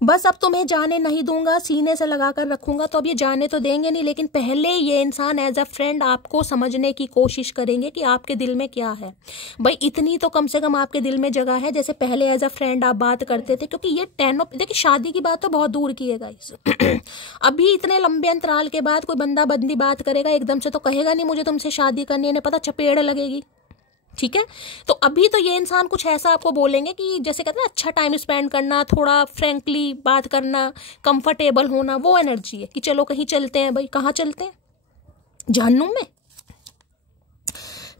बस अब तुम्हें जाने नहीं दूंगा, सीने से लगा कर रखूंगा। तो अब ये जाने तो देंगे नहीं, लेकिन पहले ये इंसान एज अ फ्रेंड आपको समझने की कोशिश करेंगे कि आपके दिल में क्या है। भाई इतनी तो कम से कम आपके दिल में जगह है, जैसे पहले एज अ फ्रेंड आप बात करते थे। क्योंकि ये देखिए शादी की बात तो बहुत दूर की है गाइस। अभी इतने लंबे अंतराल के बाद कोई बंदा बंदी बात करेगा एकदम से तो कहेगा नहीं मुझे तुमसे शादी करनी है, नहीं पता चपेड़ लगेगी। ठीक है, तो अभी तो ये इंसान कुछ ऐसा आपको बोलेंगे कि जैसे कहते हैं अच्छा टाइम स्पेंड करना, थोड़ा फ्रेंकली बात करना, कंफर्टेबल होना, वो एनर्जी है कि चलो कहीं चलते हैं। भाई कहाँ चलते हैं? जहन्नुम में।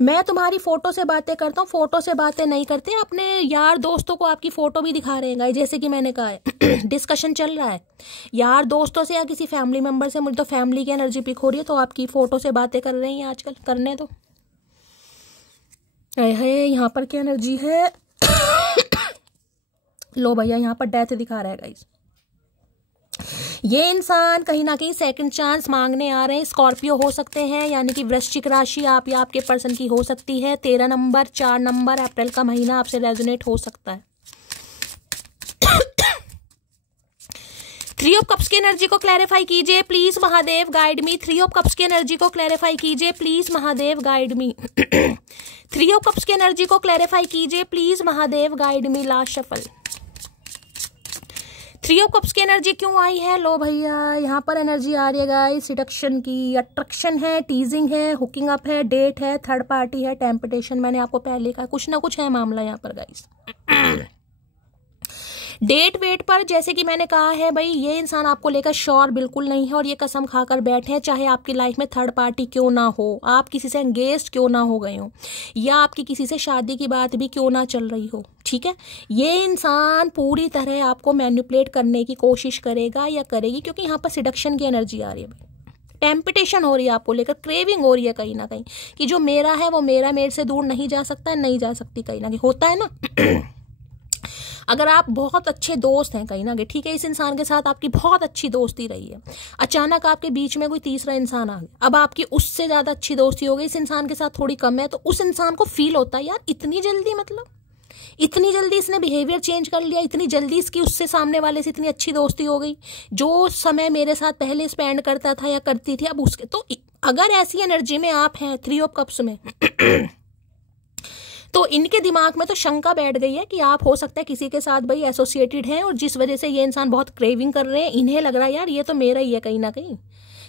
मैं तुम्हारी फोटो से बातें करता हूँ, फोटो से बातें नहीं करते। अपने यार दोस्तों को आपकी फोटो भी दिखा रहे हैं, जैसे कि मैंने कहा है डिस्कशन चल रहा है यार दोस्तों से या किसी फैमिली मेंबर से। मुझे तो फैमिली की एनर्जी पिक हो रही है, तो आपकी फोटो से बातें कर रहे हैं आजकल, करने दो। है यहाँ पर क्या एनर्जी है? लो भैया यहाँ पर डेथ दिखा रहा है गाइस। ये इंसान कहीं ना कहीं सेकंड चांस मांगने आ रहे हैं। स्कॉर्पियो हो सकते हैं, यानी कि वृश्चिक राशि आप या आपके पर्सन की हो सकती है। 13 नंबर 4 नंबर अप्रैल का महीना आपसे रेजोनेट हो सकता है। 3 ऑफ कप्स की एनर्जी को क्लैरिफाई कीजिए please Mahadev, guide me. 3 of cups की एनर्जी को क्लैरिफाई कीजिए please Mahadev, guide me. 3 of cups की एनर्जी को क्लैरिफाई कीजिए please Mahadev, guide me. Last shuffle. 3 of cups की एनर्जी क्यों आई है? लो भैया यहाँ पर एनर्जी आ रही है गाइस सिडक्शन की। अट्रैक्शन है, टीजिंग है, हुकिंग अप है, डेट है, थर्ड पार्टी है, टेम्पटेशन। मैंने आपको पहले कहा कुछ ना कुछ है मामला यहाँ पर गाइस। डेट वेट पर जैसे कि मैंने कहा है भाई, ये इंसान आपको लेकर श्योर बिल्कुल नहीं है और ये कसम खाकर बैठे हैं, चाहे आपकी लाइफ में थर्ड पार्टी क्यों ना हो, आप किसी से एंगेज्ड क्यों ना हो गए हो, या आपकी किसी से शादी की बात भी क्यों ना चल रही हो। ठीक है, ये इंसान पूरी तरह आपको मैनिपुलेट करने की कोशिश करेगा या करेगी, क्योंकि यहाँ पर सिडक्शन की एनर्जी आ रही है भाई। टेम्पटेशन हो रही है आपको लेकर, क्रेविंग हो रही है कहीं ना कहीं कि जो मेरा है वो मेरे से दूर नहीं जा सकता, नहीं जा सकती। कहीं ना कहीं होता है ना। अगर आप बहुत अच्छे दोस्त हैं कहीं ना कहीं, ठीक है, इस इंसान के साथ आपकी बहुत अच्छी दोस्ती रही है, अचानक आपके बीच में कोई तीसरा इंसान आ गया, अब आपकी उससे ज्यादा अच्छी दोस्ती हो गई, इस इंसान के साथ थोड़ी कम है, तो उस इंसान को फील होता है यार इतनी जल्दी, मतलब इतनी जल्दी इसने बिहेवियर चेंज कर लिया, इतनी जल्दी इसकी उससे सामने वाले से इतनी अच्छी दोस्ती हो गई, जो समय मेरे साथ पहले स्पेंड करता था या करती थी अब उसके। तो अगर ऐसी एनर्जी में आप हैं 3 ऑफ कप्स में तो इनके दिमाग में तो शंका बैठ गई है कि आप हो सकता है किसी के साथ भाई एसोसिएटेड हैं, और जिस वजह से ये इंसान बहुत क्रेविंग कर रहे हैं। इन्हें लग रहा है यार ये तो मेरा ही है कहीं ना कहीं,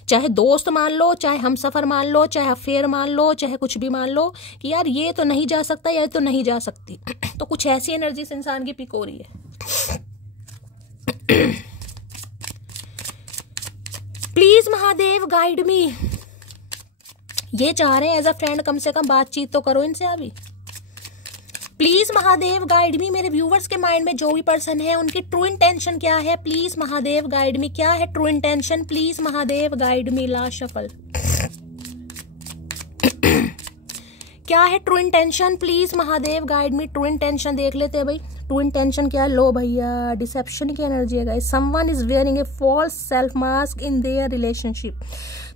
चाहे दोस्त मान लो, चाहे हम सफर मान लो, चाहे अफेयर मान लो, चाहे कुछ भी मान लो, कि यार ये तो नहीं जा सकता, ये तो नहीं जा सकती। तो कुछ ऐसी एनर्जी इस इंसान की पिक हो रही है। प्लीज महादेव गाइड मी। ये चाह रहे हैं एज अ फ्रेंड कम से कम बातचीत तो करो इनसे अभी। प्लीज महादेव गाइड मी। मेरे व्यूवर्स के माइंड में जो भी पर्सन है उनकी ट्रू इंटेंशन क्या है, प्लीज महादेव गाइड मी। क्या है true intention, please Mahadev guide me. Last shuffle. क्या है true intention, please Mahadev guide me. True intention देख लेते हैं भाई, ट्रू इंटेंशन क्या है। लो भैया डिसेप्शन की एनर्जी है guys. Someone is wearing a false self mask in their relationship.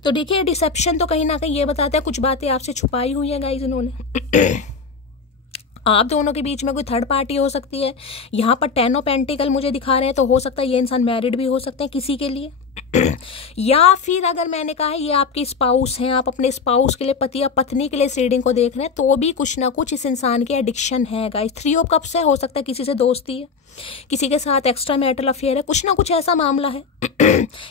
तो देखिए डिसेप्शन तो कहीं ना कहीं ये बताता है कुछ बातें आपसे छुपाई हुई है गाइस इन्होंने। आप दोनों के बीच में कोई थर्ड पार्टी हो सकती है। यहाँ पर 10 ऑफ पेंटिकल मुझे दिखा रहे हैं, तो हो सकता है ये इंसान मैरिड भी हो सकते हैं किसी के लिए। या फिर अगर मैंने कहा है ये आपके स्पाउस हैं, आप अपने स्पाउस के लिए, पति या पत्नी के लिए इस रीडिंग को देख रहे हैं, तो भी कुछ ना कुछ इस इंसान की एडिक्शन है गाइस। 3 ऑफ कप्स है, हो सकता है किसी से दोस्ती है, किसी के साथ एक्स्ट्रा मैरिटल अफेयर है, कुछ ना कुछ ऐसा मामला है।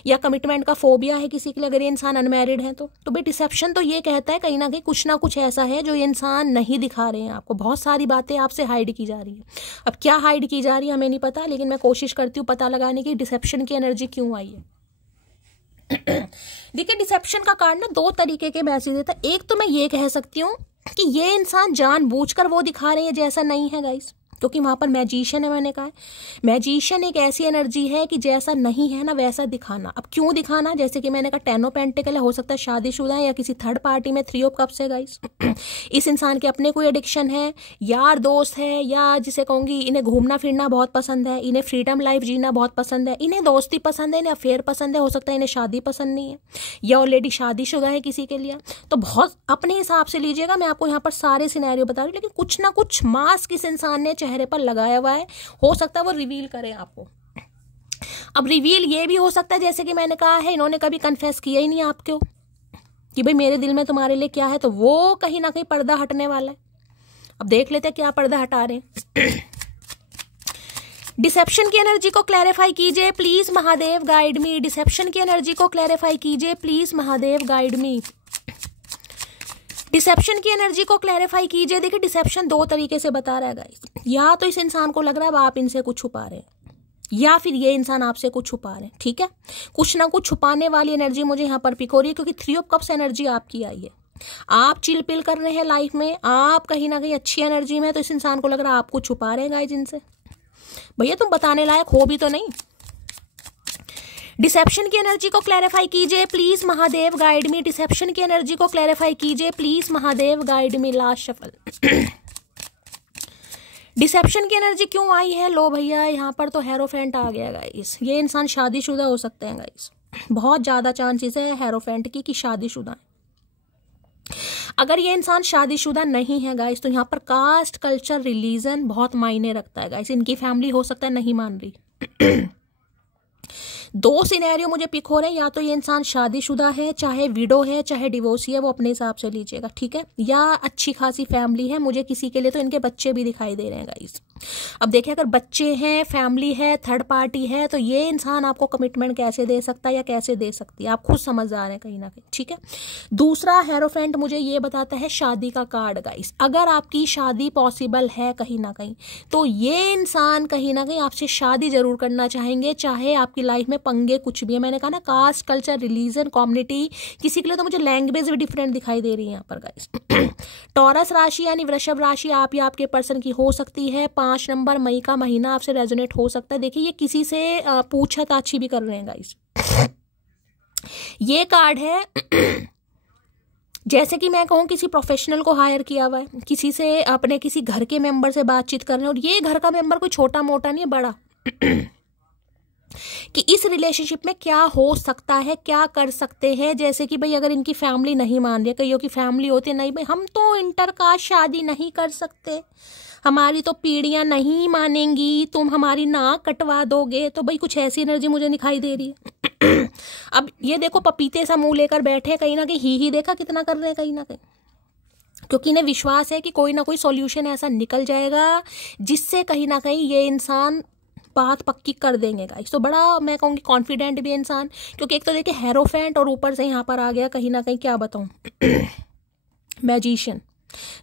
या कमिटमेंट का फोबिया है किसी के लिए, अगर ये इंसान अनमैरिड है तो भाई डिसेप्शन तो ये कहता है कहीं ना कुछ ऐसा है जो ये इंसान नहीं दिखा रहे हैं आपको। बहुत सारी बातें आपसे हाइड की जा रही है। अब क्या हाइड की जा रही है हमें नहीं पता, लेकिन मैं कोशिश करती हूँ पता लगाने की डिसेप्शन की एनर्जी क्यों आई है। देखिए डिसेप्शन का कार्ड ना 2 तरीके के मैसेज देता है। एक तो मैं ये कह सकती हूँ कि ये इंसान जानबूझकर वो दिखा रहे हैं जैसा नहीं है गाइस, क्योंकि वहां पर मैजिशियन है। मैंने कहा मैजिशियन एक ऐसी एनर्जी है कि जैसा नहीं है ना वैसा दिखाना। अब क्यों दिखाना, जैसे कि मैंने कहा 10 ऑफ पेंटिकल है, हो सकता है शादीशुदा है या किसी थर्ड पार्टी में 3 ऑफ कप्स है गाइस। इस इंसान के अपने कोई एडिक्शन है, यार दोस्त है, या जिसे कहूंगी इन्हें घूमना फिरना बहुत पसंद है, इन्हें फ्रीडम लाइफ जीना बहुत पसंद है, इन्हें दोस्ती पसंद है, इन्हें अफेयर पसंद है, हो सकता है इन्हें शादी पसंद नहीं है, या ऑलरेडी शादीशुदा है किसी के लिए। तो बहुत अपने हिसाब से लीजिएगा, मैं आपको यहाँ पर सारे सिनेरियो बता रही हूँ, लेकिन कुछ ना कुछ मास्क इस इंसान ने चेहरे पर लगाया हुआ है, हो सकता है वो रिवील करे आपको। अब रिवील ये भी हो सकता है, जैसे कि मैंने कहा है, इन्होंने कभी कन्फेस किया ही नहीं आपको कि भाई मेरे दिल में तुम्हारे लिए क्या है, तो वो कहीं ना कहीं पर्दा हटने वाला है। अब देख लेते हैं क्या पर्दा हटा रहे हैं। डिसेप्शन की एनर्जी को क्लैरिफाई कीजिए please, Mahadev guide me. Deception की एनर्जी को क्लैरिफाई कीजिए please, Mahadev guide me. Deception की एनर्जी को क्लैरिफाई कीजिए। देखिए डिसेप्शन 2 तरीके से बता रहा है गाइस, या तो इस इंसान को लग रहा है आप इनसे कुछ छुपा रहे हैं, या फिर ये इंसान आपसे कुछ छुपा रहे हैं। ठीक है, कुछ ना कुछ छुपाने वाली एनर्जी मुझे यहाँ पर पिक हो रही है, क्योंकि 3 ऑफ कप्स एनर्जी आपकी आई है। आप चिल पिल कर रहे हैं लाइफ में, आप कहीं ना कहीं अच्छी एनर्जी में, तो इस इंसान को लग रहा है आप कुछ छुपा रहे हैं गाइस इनसे। भैया तुम बताने लायक हो भी तो नहीं। डिसेप्शन की एनर्जी को क्लैरिफाई कीजिए please, Mahadev guide me. Deception की एनर्जी को क्लैरिफाई कीजिए please, Mahadev guide me. Last shuffle. Deception की एनर्जी क्यों आई है? लो भैया यहाँ पर तो हेरोफेंट आ गया गाइस। ये इंसान शादीशुदा हो सकते हैं गाइस, बहुत ज्यादा चांसेस है हेरोफेंट की कि शादीशुदा है। अगर ये इंसान शादीशुदा नहीं है गाइस, तो यहाँ पर कास्ट कल्चर रिलीजन बहुत मायने रखता है गाइस। इनकी फैमिली हो सकता है नहीं मान रही। 2 सिनेरियो मुझे पिक हो रहे हैं, या तो ये इंसान शादीशुदा है, चाहे विडो है, चाहे डिवोर्सी है, वो अपने हिसाब से लीजिएगा। ठीक है, या अच्छी खासी फैमिली है। मुझे किसी के लिए तो इनके बच्चे भी दिखाई दे रहे हैं गाइस। अब देखिए अगर बच्चे हैं, फैमिली है, थर्ड पार्टी है, तो ये इंसान आपको कमिटमेंट कैसे दे सकता है या कैसे दे सकती है, आप खुद समझदार हैं कहीं ना कहीं। ठीक है, दूसरा हेरोफेंट मुझे ये बताता है शादी का कार्ड गाइस। अगर आपकी शादी पॉसिबल है कहीं ना कहीं, तो ये इंसान कहीं ना कहीं आपसे शादी जरूर करना चाहेंगे, चाहे आपकी लाइफ में पंगे कुछ भी है। मैंने कहा ना कास्ट कल्चर रिलीजन कम्युनिटी, किसी के लिए तो मुझे लैंग्वेज भी डिफरेंट दिखाई दे रही है यहाँ पर गाइस। टॉरस राशि यानी वृषभ राशि आप या आपके पर्सन की हो सकती है। 5 नंबर मई का महीना आपसे रेजोनेट हो सकता है। देखिए ये किसी से पूछताछ भी कर रहे हैं गाइस। ये कार्ड है जैसे कि मैं कहूँ किसी प्रोफेशनल को हायर किया हुआ है, किसी से अपने किसी घर के मेंबर से बातचीत कर रहे हैं, और ये घर का मेंबर कोई छोटा मोटा नहीं है, बड़ा। कि इस रिलेशनशिप में क्या हो सकता है, क्या कर सकते हैं। जैसे कि भाई अगर इनकी फैमिली नहीं मान रही है, कईयों की फैमिली होती है नहीं भाई हम तो इंटरकास्ट शादी नहीं कर सकते, हमारी तो पीढ़ियां नहीं मानेंगी, तुम हमारी नाक कटवा दोगे, तो भाई कुछ ऐसी एनर्जी मुझे दिखाई दे रही है। अब ये देखो पपीते सा मुंह लेकर बैठे कहीं ना कहीं, ही देखा कितना कर रहे हैं कहीं ना कहीं, क्योंकि इन्हें विश्वास है कि कोई ना कोई सॉल्यूशन ऐसा निकल जाएगा जिससे कहीं ना कहीं ये इंसान बात पक्की कर देंगे गाइस। तो बड़ा मैं कहूँगी कॉन्फिडेंट भी इंसान, क्योंकि एक तो देखिए हेरोफेंट और ऊपर से यहाँ पर आ गया कहीं ना कहीं क्या बताऊँ मैजिशियन।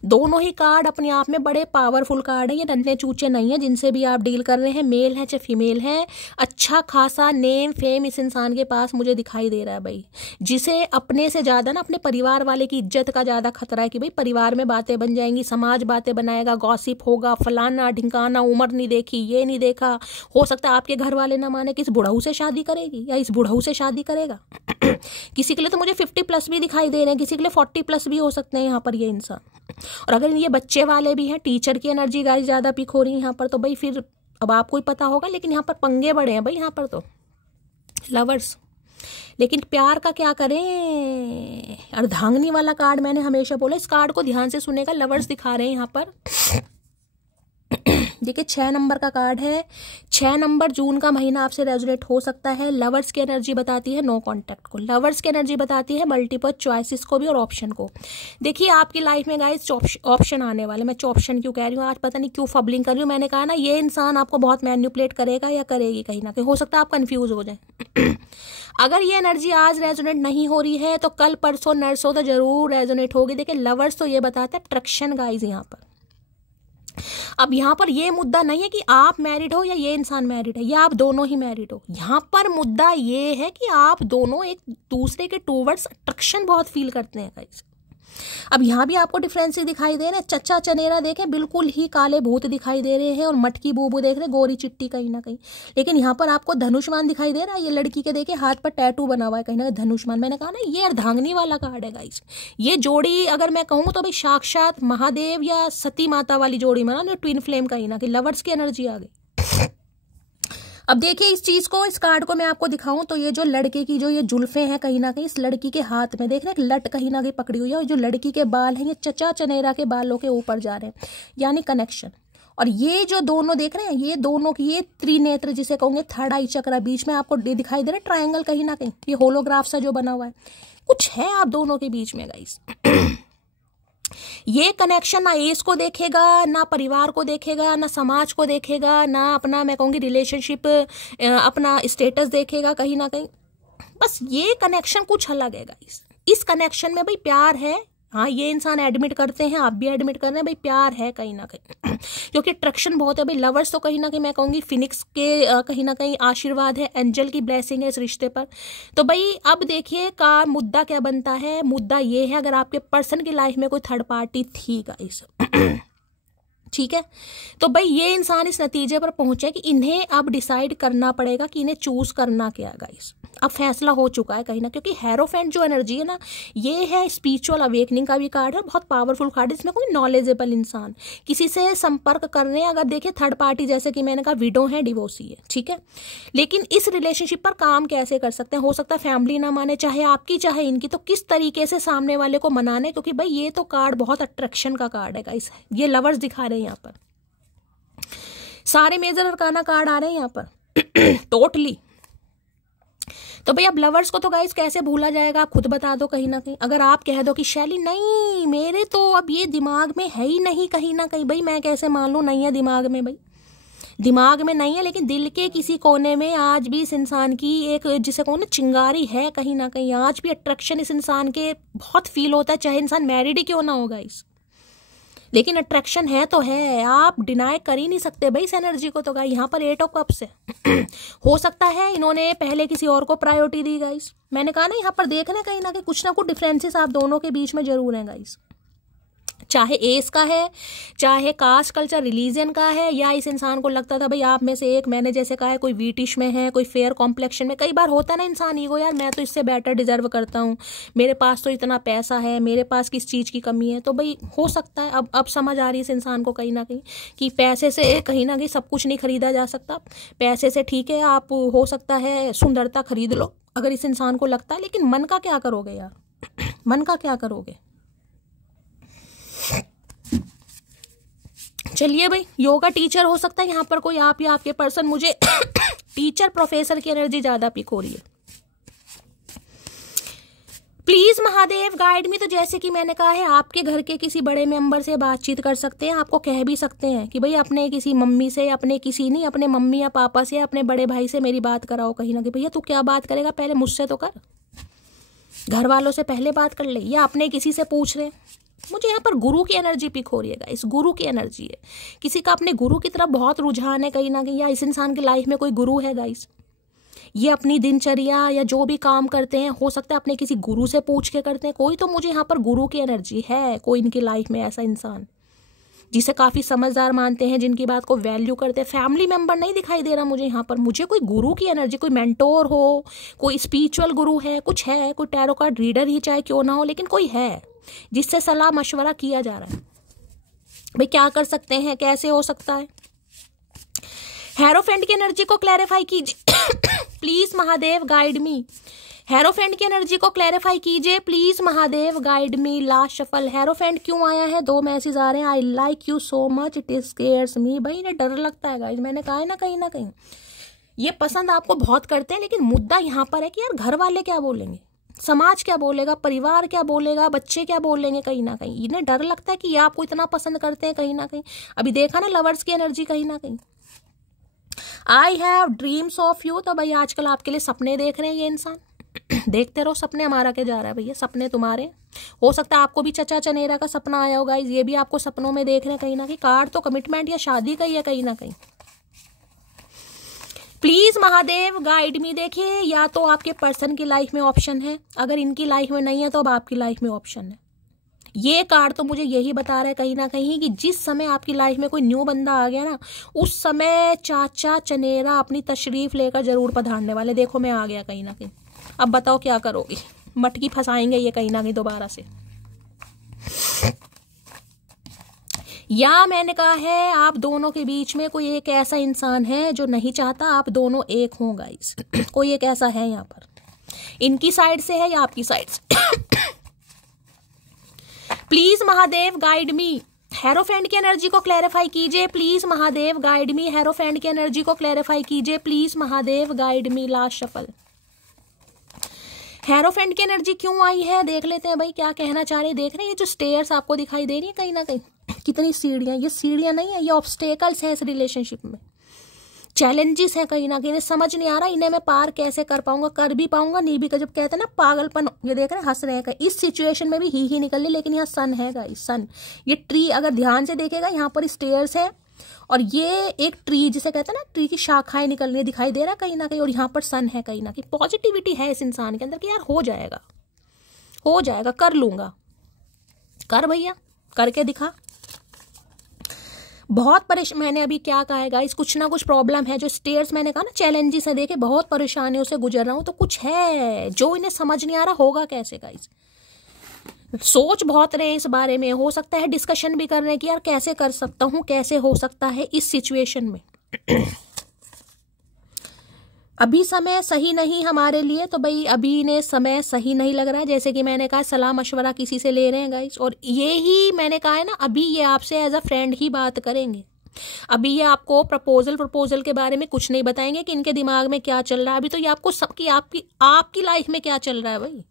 दोनों ही कार्ड अपने आप में बड़े पावरफुल कार्ड है। ये नन्हे चूचे नहीं है जिनसे भी आप डील कर रहे हैं, मेल है चाहे फीमेल है। अच्छा खासा नेम फेम इस इंसान के पास मुझे दिखाई दे रहा है भाई, जिसे अपने से ज्यादा ना अपने परिवार वाले की इज्जत का ज्यादा खतरा है कि भाई परिवार में बातें बन जाएंगी, समाज बातें बनाएगा, गॉसिप होगा, फलाना ढिंकाना, उम्र नहीं देखी, ये नहीं देखा। हो सकता है आपके घर वाले ना माने कि इस बुढ़ऊ से शादी करेगी या इस बुढ़ऊ से शादी करेगा। किसी के लिए तो मुझे 50+ भी दिखाई दे रहे हैं, किसी के लिए 40+ भी हो सकते हैं यहाँ पर ये इंसान। और अगर ये बच्चे वाले भी हैं, टीचर की एनर्जी गाइस ज्यादा पिक हो रही है यहाँ पर, तो भाई फिर अब आपको ही पता होगा, लेकिन यहाँ पर पंगे बड़े हैं भाई यहाँ पर तो लवर्स। लेकिन प्यार का क्या करें, अर्धांगिनी वाला कार्ड मैंने हमेशा बोला, इस कार्ड को ध्यान से सुनेगा। लवर्स दिखा रहे हैं यहाँ पर। देखिए 6 नंबर का कार्ड है। 6 नंबर जून का महीना आपसे रेजोनेट हो सकता है। लवर्स की एनर्जी बताती है नो कॉन्टैक्ट को, लवर्स की एनर्जी बताती है मल्टीपल चॉइसेस को भी और ऑप्शन को। देखिए आपकी लाइफ में गाइस ऑप्शन आने वाले, मैं ऑप्शन क्यों कह रही हूँ आज पता नहीं क्यों फबलिंग कर रही हूँ। मैंने कहा ना ये इंसान आपको बहुत मैनिपुलेट करेगा या करेगी कहीं ना कहीं, हो सकता है आप कंफ्यूज हो जाए। अगर ये एनर्जी आज रेजोनेट नहीं हो रही है तो कल परसों नरसों तो जरूर रेजोनेट होगी। देखिए लवर्स तो ये बताते हैं अट्रैक्शन गाइस यहाँ पर। अब यहाँ पर ये मुद्दा नहीं है कि आप मैरिड हो या ये इंसान मैरिड है या आप दोनों ही मैरिड हो। यहाँ पर मुद्दा ये है कि आप दोनों एक दूसरे के टूवर्ड्स अट्रैक्शन बहुत फील करते हैं गाइस। अब यहाँ भी आपको डिफरेंस दिखाई दे रहे हैं। चच्चा चनेरा देखे बिल्कुल ही काले भूत दिखाई दे रहे हैं, और मटकी बूबू देख रहे गोरी चिट्टी कहीं ना कहीं। लेकिन यहाँ पर आपको धनुष्मान दिखाई दे रहा है। ये लड़की के देखे हाथ पर टैटू बना हुआ है कहीं ना कहीं धनुष्मान। मैंने कहा ना ये अर्धांगिनी वाला कार्ड है गाइस। ये जोड़ी अगर मैं कहूँ तो भाई साक्षात महादेव या सती माता वाली जोड़ी में ना, ट्विन फ्लेम कहीं ना कहीं लवर्स की एनर्जी आ गई। अब देखिए इस चीज को, इस कार्ड को मैं आपको दिखाऊं तो ये जो लड़के की जो ये जुल्फे हैं कहीं ना कहीं, इस लड़की के हाथ में देख रहे हैं लट कहीं ना कहीं पकड़ी हुई है, और जो लड़की के बाल हैं ये चचा चनेरा के बालों के ऊपर जा रहे हैं, यानी कनेक्शन। और ये जो दोनों देख रहे हैं, ये दोनों की ये त्रिनेत्र जिसे कहोगे, थर्ड आई चक्र बीच में आपको दिखाई दे रहा है ट्रायंगल कहीं ना कहीं, ये होलोग्राफ सा जो बना हुआ है, कुछ है आप दोनों के बीच में गाइस। ये कनेक्शन ना एज को देखेगा, ना परिवार को देखेगा, ना समाज को देखेगा, ना अपना मैं कहूँगी रिलेशनशिप अपना स्टेटस देखेगा कहीं ना कहीं। बस ये कनेक्शन कुछ अलग है गाइस। इस कनेक्शन में भाई प्यार है। हाँ, ये इंसान एडमिट करते हैं, आप भी एडमिट कर रहे हैं भाई प्यार है कहीं ना कहीं, क्योंकि अट्रैक्शन बहुत है भाई। लवर्स तो कहीं ना कहीं मैं कहूँगी फिनिक्स के कहीं ना कहीं आशीर्वाद है, एंजल की ब्लेसिंग है इस रिश्ते पर। तो भाई अब देखिए का मुद्दा क्या बनता है। मुद्दा ये है अगर आपके पर्सन की लाइफ में कोई थर्ड पार्टी थी गाइस, ठीक है, तो भाई ये इंसान इस नतीजे पर पहुंचे कि इन्हें अब डिसाइड करना पड़ेगा कि इन्हें चूज करना क्या गाइस। अब फैसला हो चुका है कहीं ना, क्योंकि हेरोफेंट जो एनर्जी है ना, ये है स्पिरिचुअल अवेकनिंग का भी कार्ड है, बहुत पावरफुल कार्ड है। इसमें कोई नॉलेजेबल इंसान किसी से संपर्क कर रहे हैं, अगर देखिए थर्ड पार्टी जैसे कि मैंने कहा विडो है, डिवोर्सी है, ठीक है, लेकिन इस रिलेशनशिप पर काम कैसे कर सकते हैं। हो सकता है फैमिली ना माने, चाहे आपकी चाहे इनकी, तो किस तरीके से सामने वाले को मनाने, क्योंकि भाई ये तो कार्ड बहुत अट्रैक्शन का कार्ड है गाइस। ये लवर्स दिखा रहे हैं यहाँ पर, सारे मेजर अरकाना कार्ड आ रहे हैं यहाँ पर टोटली। तो भाई अब लवर्स को तो गाइस कैसे भूला जाएगा, आप खुद बता दो कहीं ना कहीं। अगर आप कह दो कि शैली नहीं मेरे तो अब ये दिमाग में है ही नहीं कहीं ना कहीं, भाई मैं कैसे मान लूं नहीं है दिमाग में, भाई दिमाग में नहीं है, लेकिन दिल के किसी कोने में आज भी इस इंसान की एक जिसे कहो ना चिंगारी है कहीं ना कहीं। आज भी अट्रैक्शन इस इंसान के बहुत फील होता है, चाहे इंसान मैरिड ही क्यों ना होगा इस, लेकिन अट्रैक्शन है तो है, आप डिनाई कर ही नहीं सकते भाई इस एनर्जी को। तो गाइस यहाँ पर 8 ऑफ कप्स है हो सकता है इन्होंने पहले किसी और को प्रायोरिटी दी गाइस। मैंने कहा ना यहाँ पर देख रहे कहीं ना कहीं कुछ ना कुछ डिफरेंसेस आप दोनों के बीच में जरूर हैं गाइस, चाहे एज का है, चाहे कास्ट कल्चर रिलीजन का है, या इस इंसान को लगता था भाई आप में से एक, मैंने जैसे कहा है कोई वीटिश में है, कोई फेयर कॉम्प्लेक्शन में। कई बार होता है ना इंसान ईगो, यार मैं तो इससे बेटर डिजर्व करता हूँ, मेरे पास तो इतना पैसा है, मेरे पास किस चीज़ की कमी है। तो भाई हो सकता है अब समझ आ रही है इस इंसान को कहीं ना कहीं कि पैसे से कहीं ना कहीं सब कुछ नहीं खरीदा जा सकता। पैसे से ठीक है आप हो सकता है सुंदरता खरीद लो अगर इस इंसान को लगता है, लेकिन मन का क्या करोगे यार, मन का क्या करोगे। चलिए भाई, योगा टीचर हो सकता है यहाँ पर कोई आप या आपके पर्सन, मुझे टीचर प्रोफेसर की एनर्जी ज्यादा पिक हो रही है। प्लीज महादेव गाइड मी। तो जैसे कि मैंने कहा है आपके घर के किसी बड़े मेंबर से बातचीत कर सकते हैं, आपको कह भी सकते हैं कि भाई अपने किसी मम्मी से, अपने किसी नहीं, अपने मम्मी या पापा से, अपने बड़े भाई से मेरी बात कराओ कहीं ना कहीं। भैया तू क्या बात करेगा, पहले मुझसे तो कर, घर वालों से पहले बात कर ले, या अपने किसी से पूछ रहे। मुझे यहाँ पर गुरु की एनर्जी पिक हो रही है गाइस, गुरु की एनर्जी है, किसी का अपने गुरु की तरफ बहुत रुझान है कहीं ना कहीं, या इस इंसान की लाइफ में कोई गुरु है गाइस। ये अपनी दिनचर्या या जो भी काम करते हैं हो सकता है अपने किसी गुरु से पूछ के करते हैं कोई, तो मुझे यहाँ पर गुरु की एनर्जी है कोई इनकी लाइफ में, ऐसा इंसान जिसे काफी समझदार मानते हैं, जिनकी बात को वैल्यू करते हैं। फैमिली मेंबर नहीं दिखाई दे रहा मुझे यहाँ पर, मुझे कोई गुरु की एनर्जी, कोई मेंटोर हो, कोई स्पिरिचुअल गुरु है, कुछ है, कोई टैरो कार्ड रीडर ही चाहे क्यों ना हो, लेकिन कोई है जिससे सलाह मशवरा किया जा रहा है। भाई क्या कर सकते हैं, कैसे हो सकता है। हेरोफेंट की एनर्जी को क्लैरिफाई कीजिए please Mahadev guide me. Hierophant की एनर्जी को क्लैरिफाई कीजिए please Mahadev guide me. Last shuffle hierophant क्यों आया है, 2 मैसेज आ रहे हैं। I like you so much, it scares me. भाई इन्हें डर लगता है गाइस, मैंने कहा है ना कहीं ना कहीं ये पसंद आपको बहुत करते हैं, लेकिन मुद्दा यहाँ पर है कि यार घर वाले क्या बोलेंगे, समाज क्या बोलेगा, परिवार क्या बोलेगा, बच्चे क्या बोलेंगे, कहीं ना कहीं इन्हें डर लगता है कि ये आपको इतना पसंद करते हैं कहीं ना कहीं। अभी देखा ना लवर्स की एनर्जी कहीं ना कहीं, I have dreams of you. तो भाई आजकल आपके लिए सपने देख रहे हैं ये इंसान देखते रहो सपने, हमारा क्या जा रहा है भैया, सपने तुम्हारे। हो सकता है आपको भी चचा चनेरा का सपना आया होगा, ये भी आपको सपनों में देख रहे हैं कहीं ना कहीं। कार्ड तो कमिटमेंट या शादी का ही है कहीं ना कहीं। प्लीज महादेव गाइड मी। देखिए या तो आपके पर्सन की लाइफ में ऑप्शन है, अगर इनकी लाइफ में नहीं है तो अब आपकी लाइफ में ऑप्शन है। ये कार्ड तो मुझे यही बता रहा है कहीं ना कहीं कि जिस समय आपकी लाइफ में कोई न्यू बंदा आ गया ना, उस समय चाचा चनेरा अपनी तशरीफ लेकर जरूर पधारने वाले। देखो मैं आ गया कहीं ना कहीं। अब बताओ क्या करोगे, मटकी फंसाएंगे ये कहीं ना कहीं दोबारा से। या मैंने कहा है आप दोनों के बीच में कोई एक ऐसा इंसान है जो नहीं चाहता आप दोनों एक हो गाइस। कोई एक ऐसा है यहाँ पर, इनकी साइड से है या आपकी साइड से। Please Mahadev guide me, hierophant की एनर्जी को क्लैरिफाई कीजिए। Please Mahadev guide me, hierophant की एनर्जी को क्लैरिफाई कीजिए। Please Mahadev guide me. Last shuffle. Hierophant की एनर्जी क्यों आई है देख लेते हैं भाई, क्या कहना चाह रहे हैं। देख रहे हैं ये जो स्टेयर्स आपको दिखाई दे रही है कहीं ना कहीं, कितनी सीढ़ियां, ये सीढ़ियां नहीं है, ये ऑब्स्टेकल्स है इस रिलेशनशिप में, चैलेंजेस है कहीं ना कहीं। समझ नहीं आ रहा इन्हें मैं पार कैसे कर पाऊंगा, कर भी पाऊंगा नहीं भी। जब कहते हैं ना पागलपन, ये देख रहे हैं हंस रहे हैं। इस सिचुएशन में भी ही निकल रही, लेकिन यहाँ सन है गाइस, सन। ये ट्री अगर ध्यान से देखेगा यहाँ पर स्टेयर्स है और ये एक ट्री जिसे कहते हैं ना, ट्री की शाखाएं निकल रही दिखाई दे रहा है कहीं ना कहीं, और यहाँ पर सन है कहीं ना कहीं। पॉजिटिविटी है इस इंसान के अंदर कि यार हो जाएगा, हो जाएगा, कर लूंगा। कर भैया, करके दिखा। बहुत परेशान, मैंने अभी क्या कहा है गाइस, कुछ ना कुछ प्रॉब्लम है। जो स्टेयर्स मैंने कहा ना चैलेंजेस है, देखे बहुत परेशानियों से गुजर रहा हूं, तो कुछ है जो इन्हें समझ नहीं आ रहा होगा कैसे गाइस। सोच बहुत रहे इस बारे में, हो सकता है डिस्कशन भी कर रहे हैं कि यार कैसे कर सकता हूं, कैसे हो सकता है इस सिचुएशन में। अभी समय सही नहीं हमारे लिए, तो भाई अभी इन्हें समय सही नहीं लग रहा है। जैसे कि मैंने कहा सलाह मशवरा किसी से ले रहे हैं गाइस, और ये ही मैंने कहा है ना, अभी ये आपसे एज अ फ्रेंड ही बात करेंगे। अभी ये आपको प्रपोजल के बारे में कुछ नहीं बताएंगे कि इनके दिमाग में क्या चल रहा है। अभी तो ये आपको सबकी आपकी लाइफ में क्या चल रहा है भाई।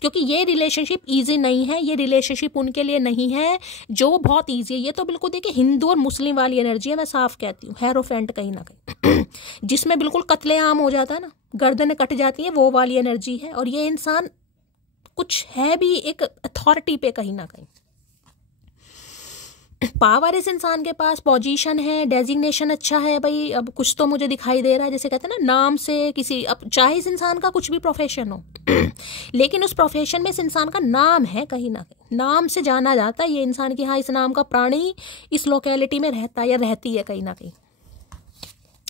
क्योंकि ये रिलेशनशिप इजी नहीं है, ये रिलेशनशिप उनके लिए नहीं है जो बहुत इजी है। ये तो बिल्कुल देखिए हिंदू और मुस्लिम वाली एनर्जी है, मैं साफ कहती हूँ। हेरोफेंट कहीं ना कहीं जिसमें बिल्कुल कत्लेआम हो जाता है ना, गर्दनें कट जाती है, वो वाली एनर्जी है। और ये इंसान कुछ है भी एक अथॉरिटी पे कहीं ना कहीं, पावर इस इंसान के पास, पोजीशन है, डेजिग्नेशन अच्छा है भाई। अब कुछ तो मुझे दिखाई दे रहा है, जैसे कहते हैं ना नाम से किसी, अब चाहे इस इंसान का कुछ भी प्रोफेशन हो लेकिन उस प्रोफेशन में इस इंसान का नाम है कहीं ना कहीं, नाम से जाना जाता है ये इंसान की हाँ इस नाम का प्राणी इस लोकेलिटी में रहता है या रहती है कहीं ना कहीं।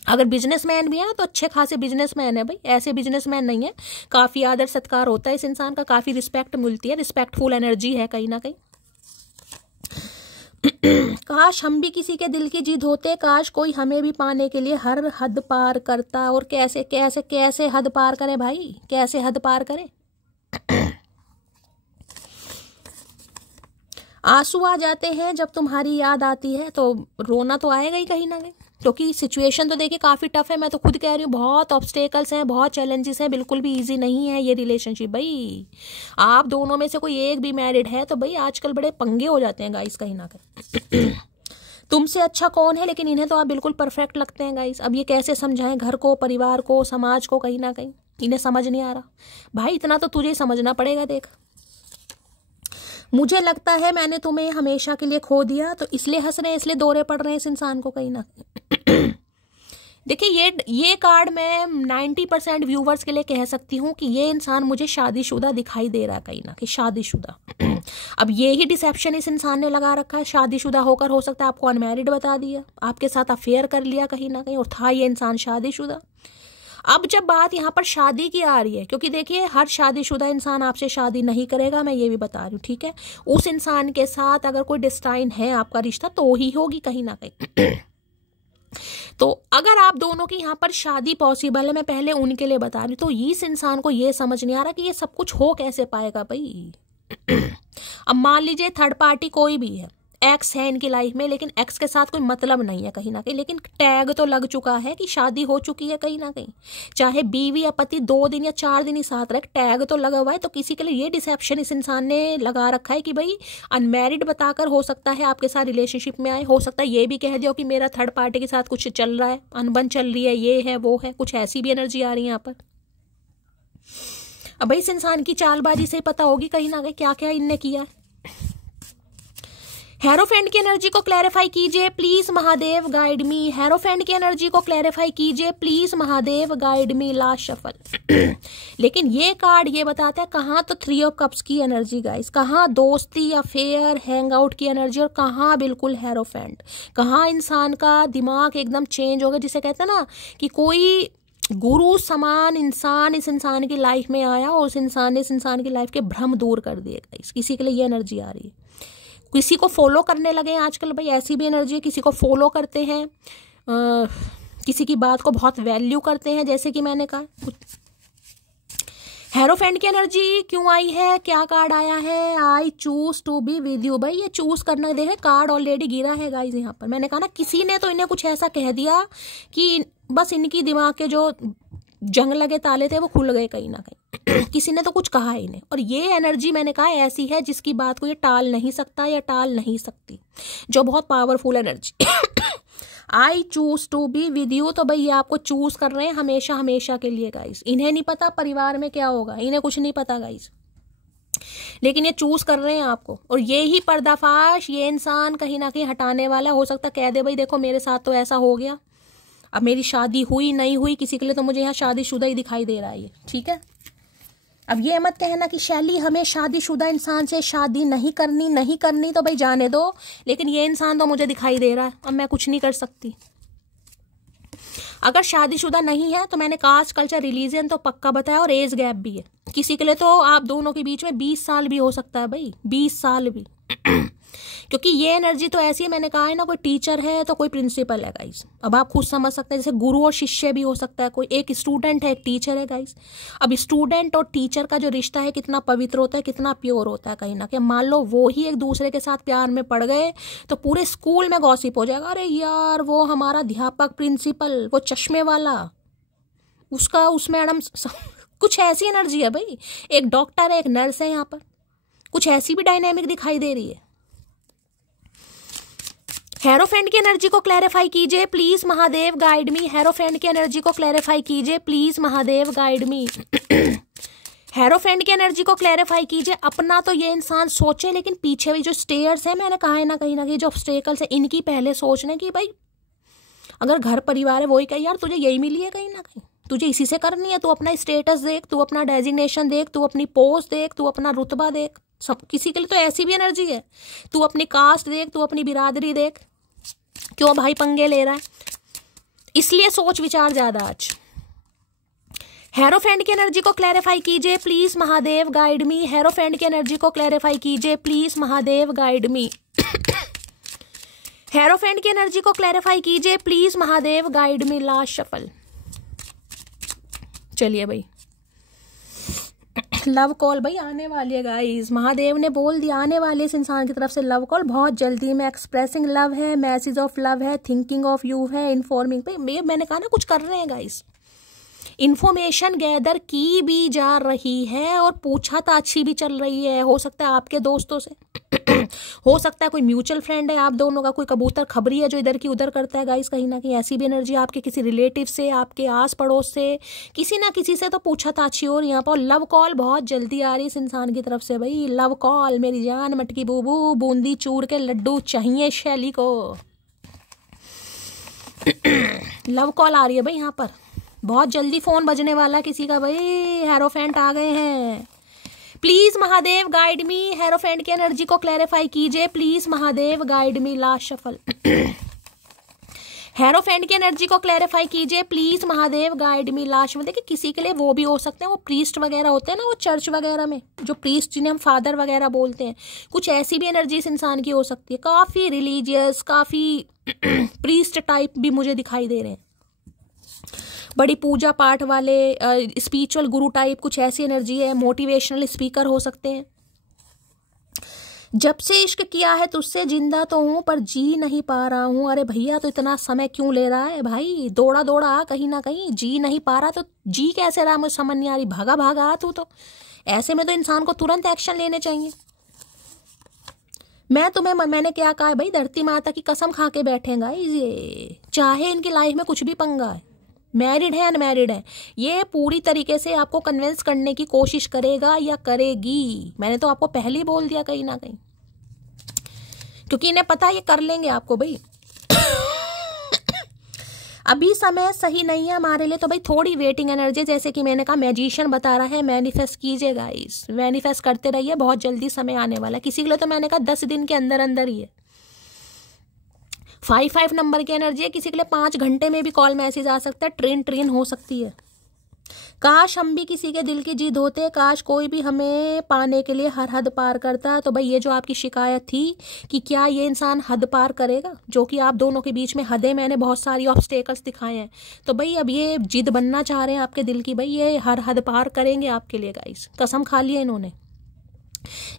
अगर बिजनेसमैन भी है ना तो अच्छे खासे बिजनेसमैन है भाई, ऐसे बिजनेसमैन नहीं है। काफी आदर सत्कार होता है इस इंसान का, काफी रिस्पेक्ट मिलती है, रिस्पेक्टफुल एनर्जी है कहीं ना कहीं। काश हम भी किसी के दिल की जीत होते, काश कोई हमें भी पाने के लिए हर हद पार करता। और कैसे कैसे कैसे हद पार करे भाई, कैसे हद पार करे। आंसू आ जाते हैं जब तुम्हारी याद आती है, तो रोना तो आएगा ही कहीं ना कहीं, क्योंकि सिचुएशन तो देखिए काफी टफ है। मैं तो खुद कह रही हूँ बहुत ऑब्स्टेकल्स हैं, बहुत चैलेंजेस हैं, बिल्कुल भी इजी नहीं है ये रिलेशनशिप भाई। आप दोनों में से कोई एक भी मैरिड है तो भाई आजकल बड़े पंगे हो जाते हैं गाइस कहीं ना कहीं। तुमसे अच्छा कौन है, लेकिन इन्हें तो आप बिल्कुल परफेक्ट लगते हैं गाइस। अब ये कैसे समझाएं घर को, परिवार को, समाज को, कहीं ना कहीं इन्हें समझ नहीं आ रहा भाई। इतना तो तुझे समझना पड़ेगा। देख मुझे लगता है मैंने तुम्हें हमेशा के लिए खो दिया, तो इसलिए हंस रहे हैं, इसलिए दौरे पड़ रहे हैं इस इंसान को कहीं ना देखिए ये कार्ड मैं 90% व्यूवर्स के लिए कह सकती हूँ कि ये इंसान मुझे शादीशुदा दिखाई दे रहा है कहीं ना कहीं, शादीशुदा। अब ये ही डिसेप्शन इस इंसान ने लगा रखा है, शादीशुदा होकर हो सकता है आपको अनमैरिड बता दिया, आपके साथ अफेयर कर लिया कहीं ना कहीं, और था ये इंसान शादीशुदा। अब जब बात यहाँ पर शादी की आ रही है, क्योंकि देखिए हर शादीशुदा इंसान आपसे शादी नहीं करेगा, मैं ये भी बता रही हूँ, ठीक है। उस इंसान के साथ अगर कोई डेस्टाइन है आपका रिश्ता तो ही होगी कहीं ना कहीं। तो अगर आप दोनों की यहाँ पर शादी पॉसिबल है, मैं पहले उनके लिए बता रही हूँ, तो इस इंसान को ये समझ नहीं आ रहा कि ये सब कुछ हो कैसे पाएगा भाई। अब मान लीजिए थर्ड पार्टी कोई भी है, एक्स है इनकी लाइफ में, लेकिन एक्स के साथ कोई मतलब नहीं है कहीं ना कहीं, लेकिन टैग तो लग चुका है कि शादी हो चुकी है कहीं ना कहीं। चाहे बीवी या पति 2 दिन या 4 दिन ही साथ रहे, टैग तो लगा हुआ है। तो किसी के लिए ये डिसेप्शन इस इंसान ने लगा रखा है कि भाई अनमैरिड बताकर हो सकता है आपके साथ रिलेशनशिप में आए, हो सकता है ये भी कह दियो कि मेरा थर्ड पार्टी के साथ कुछ चल रहा है, अनबन चल रही है, ये है वो है, कुछ ऐसी भी एनर्जी आ रही है यहाँ पर। अब भाई इस इंसान की चालबाजी से पता होगी कहीं ना कहीं क्या क्या इनने किया है। हेरोफेंट की एनर्जी को क्लैरिफाई कीजिए please Mahadev guide me. Hierophant की एनर्जी को क्लैरिफाई कीजिए please Mahadev guide me. Last shuffle. लेकिन ये कार्ड ये बताता है कहाँ तो 3 ऑफ कप्स की एनर्जी गाइस, कहाँ दोस्ती अफेयर हैंग आउट की एनर्जी, और कहाँ बिल्कुल हेरोफेंट, कहाँ इंसान का दिमाग एकदम चेंज हो गया, जिसे कहते हैं ना कि कोई गुरु समान इंसान इस इंसान की लाइफ में आया और उस इंसान ने इस इंसान की लाइफ के भ्रम दूर कर दिए गाइस। किसी के लिए ये एनर्जी आ रही है, किसी को फॉलो करने लगे हैं आजकल भाई, ऐसी भी एनर्जी है। किसी को फॉलो करते हैं, किसी की बात को बहुत वैल्यू करते हैं, जैसे कि मैंने कहा। हेरोफेंट की एनर्जी क्यों आई है, क्या कार्ड आया है, I choose to be with you. भाई ये चूज करना, देखे कार्ड ऑलरेडी गिरा है गाइस यहाँ पर। मैंने कहा ना किसी ने तो इन्हें कुछ ऐसा कह दिया कि बस इनकी दिमाग के जो जंग लगे ताले थे वो खुल गए कहीं ना कहीं। किसी ने तो कुछ कहा है इन्हें, और ये एनर्जी मैंने कहा ऐसी है जिसकी बात को ये टाल नहीं सकता या टाल नहीं सकती, जो बहुत powerful energy. I choose to be with you, तो भाई ये आपको चूज कर रहे हैं हमेशा हमेशा के लिए गाइस। इन्हें नहीं पता परिवार में क्या होगा, इन्हें कुछ नहीं पता गाइस, लेकिन ये चूज कर रहे हैं आपको। और ये ही पर्दाफाश ये इंसान कहीं ना कहीं हटाने वाला। हो सकता कह दे भाई देखो मेरे साथ तो ऐसा हो गया, अब मेरी शादी हुई नहीं हुई, किसी के लिए तो मुझे यहाँ शादीशुदा ही दिखाई दे रहा है ये, ठीक है। अब ये मत कहना कि शैली हमें शादीशुदा इंसान से शादी नहीं करनी, तो भाई जाने दो, लेकिन ये इंसान तो मुझे दिखाई दे रहा है, अब मैं कुछ नहीं कर सकती। अगर शादीशुदा नहीं है तो मैंने कास्ट कल्चर रिलीजन तो पक्का बताया, और एज गैप भी है। किसी के लिए तो आप दोनों के बीच में 20 साल भी हो सकता है भाई, 20 साल भी। क्योंकि ये एनर्जी तो ऐसी है, मैंने कहा है ना, कोई टीचर है तो कोई प्रिंसिपल है गाइस। अब आप खुद समझ सकते हैं, जैसे गुरु और शिष्य भी हो सकता है, कोई एक स्टूडेंट है एक टीचर है गाइस। अब स्टूडेंट और टीचर का जो रिश्ता है कितना पवित्र होता है, कितना प्योर होता है कहीं ना कहीं। मान लो वो ही एक दूसरे के साथ प्यार में पड़ गए तो पूरे स्कूल में गॉसिप हो जाएगा, अरे यार वो हमारा अध्यापक प्रिंसिपल वो चश्मे वाला, उसका उस मैडम। कुछ ऐसी एनर्जी है भाई, एक डॉक्टर है एक नर्स है, यहाँ पर कुछ ऐसी भी डायनेमिक दिखाई दे रही है। हेरोफेंट की एनर्जी को क्लैरिफाई कीजिए please Mahadev guide me. Hierophant की एनर्जी को क्लैरिफाई कीजिए please Mahadev guide me. Hierophant की एनर्जी को क्लैरिफाई कीजिए। अपना तो ये इंसान सोचे, लेकिन पीछे भी जो स्टेयर्स है, मैंने कहा है ना कहीं ना कहीं जो ऑब्स्टेकल्स है, इनकी पहले सोचने की भाई अगर घर परिवार है वही कहे यार तुझे यही मिली है कहीं ना कहीं, तुझे इसी से करनी है। तू अपना स्टेटस देख, तू अपना डेजिग्नेशन देख, तू अपनी पोस्ट देख, तू अपना रुतबा देख। सब किसी के लिए तो ऐसी भी एनर्जी है, तू अपनी कास्ट देख, तू अपनी बिरादरी देख। क्यों भाई पंगे ले रहा है, इसलिए सोच विचार ज्यादा आज। हेरोफेंट की एनर्जी को क्लैरिफाई कीजिए please Mahadev guide me. Hierophant की एनर्जी को क्लैरिफाई कीजिए please Mahadev guide me. Hierophant की एनर्जी को क्लैरिफाई कीजिए please Mahadev guide me. Last shuffle. चलिए भाई, लव कॉल भाई आने वाली है गाइस, महादेव ने बोल दिया आने वाले इस इंसान की तरफ से लव कॉल बहुत जल्दी में। एक्सप्रेसिंग लव है, मैसेज ऑफ लव है, थिंकिंग ऑफ यू है, इन्फॉर्मिंग भाई मैंने कहा ना कुछ कर रहे हैं गाइस। इन्फॉर्मेशन गैदर की भी जा रही है और पूछताछ भी चल रही है। हो सकता है आपके दोस्तों से, हो सकता है कोई म्यूचुअल फ्रेंड है आप दोनों का, कोई कबूतर खबरी है जो इधर की उधर करता है गाइस। कहीं ना कहीं ऐसी भी एनर्जी आपके किसी रिलेटिव से, आपके आस पड़ोस से, किसी ना किसी से तो पूछताछ हो। और यहाँ पर लव कॉल बहुत जल्दी आ रही है इस इंसान की तरफ से भाई। लव कॉल, मेरी जान मटकी बूबू, बूंदी चूर के लड्डू चाहिए शैली को। लव कॉल आ रही है भाई यहाँ पर, बहुत जल्दी फोन बजने वाला किसी का भाई। हेरोफेंट आ गए हैं, please Mahadev guide me. Hierophant की एनर्जी को क्लैरिफाई कीजिए please Mahadev guide me. Last shuffle. Hierophant की एनर्जी को क्लैरिफाई कीजिए please Mahadev guide me. Last में देखिए किसी के लिए वो भी हो सकते हैं, वो प्रीस्ट वगैरह होते हैं ना, वो चर्च वगैरह में जो प्रीस्ट जिन्हें हम फादर वगैरह बोलते हैं, कुछ ऐसी भी एनर्जी इस इंसान की हो सकती है। काफी रिलीजियस, काफी प्रीस्ट टाइप भी मुझे दिखाई दे रहे हैं, बड़ी पूजा पाठ वाले, स्पिरिचुअल गुरु टाइप, कुछ ऐसी एनर्जी है। मोटिवेशनल स्पीकर हो सकते हैं। जब से इश्क किया है तुझसे जिंदा तो हूं पर जी नहीं पा रहा हूं। अरे भैया तो इतना समय क्यों ले रहा है भाई, दौड़ा दौड़ा आ कहीं ना कहीं, जी नहीं पा रहा तो जी कैसे रहा, मुझे समझ नहीं आ रही। भागा भागा आ तू तो, ऐसे में तो इंसान को तुरंत एक्शन लेने चाहिए। मैंने क्या कहा है भाई, धरती माता की कसम खा के बैठेगा ये, चाहे इनकी लाइफ में कुछ भी पंगा है, मैरिड है अनमैरिड है, ये पूरी तरीके से आपको कन्विंस करने की कोशिश करेगा या करेगी। मैंने तो आपको पहले ही बोल दिया कहीं ना कहीं, क्योंकि इन्हें पता है ये कर लेंगे आपको भाई। अभी समय सही नहीं है हमारे लिए, तो भाई थोड़ी वेटिंग एनर्जी, जैसे कि मैंने कहा मैजिशियन बता रहा है, मैनिफेस्ट कीजिए गाइस, मैनिफेस्ट करते रहिए, बहुत जल्दी समय आने वाला है। किसी के लिए तो मैंने कहा 10 दिन के अंदर अंदर ही है। 5 नंबर की एनर्जी है, किसी के लिए 5 घंटे में भी कॉल मैसेज आ सकता है, ट्रेन हो सकती है। काश हम भी किसी के दिल की जीत होते, काश कोई भी हमें पाने के लिए हर हद पार करता। तो भाई ये जो आपकी शिकायत थी कि क्या ये इंसान हद पार करेगा, जो कि आप दोनों के बीच में हदें, मैंने बहुत सारी ऑब्स्टेकल्स दिखाए हैं, तो भाई अब ये जिद बनना चाह रहे हैं आपके दिल की, भाई ये हर हद पार करेंगे आपके लिए गाइस, कसम खा ली है इन्होंने।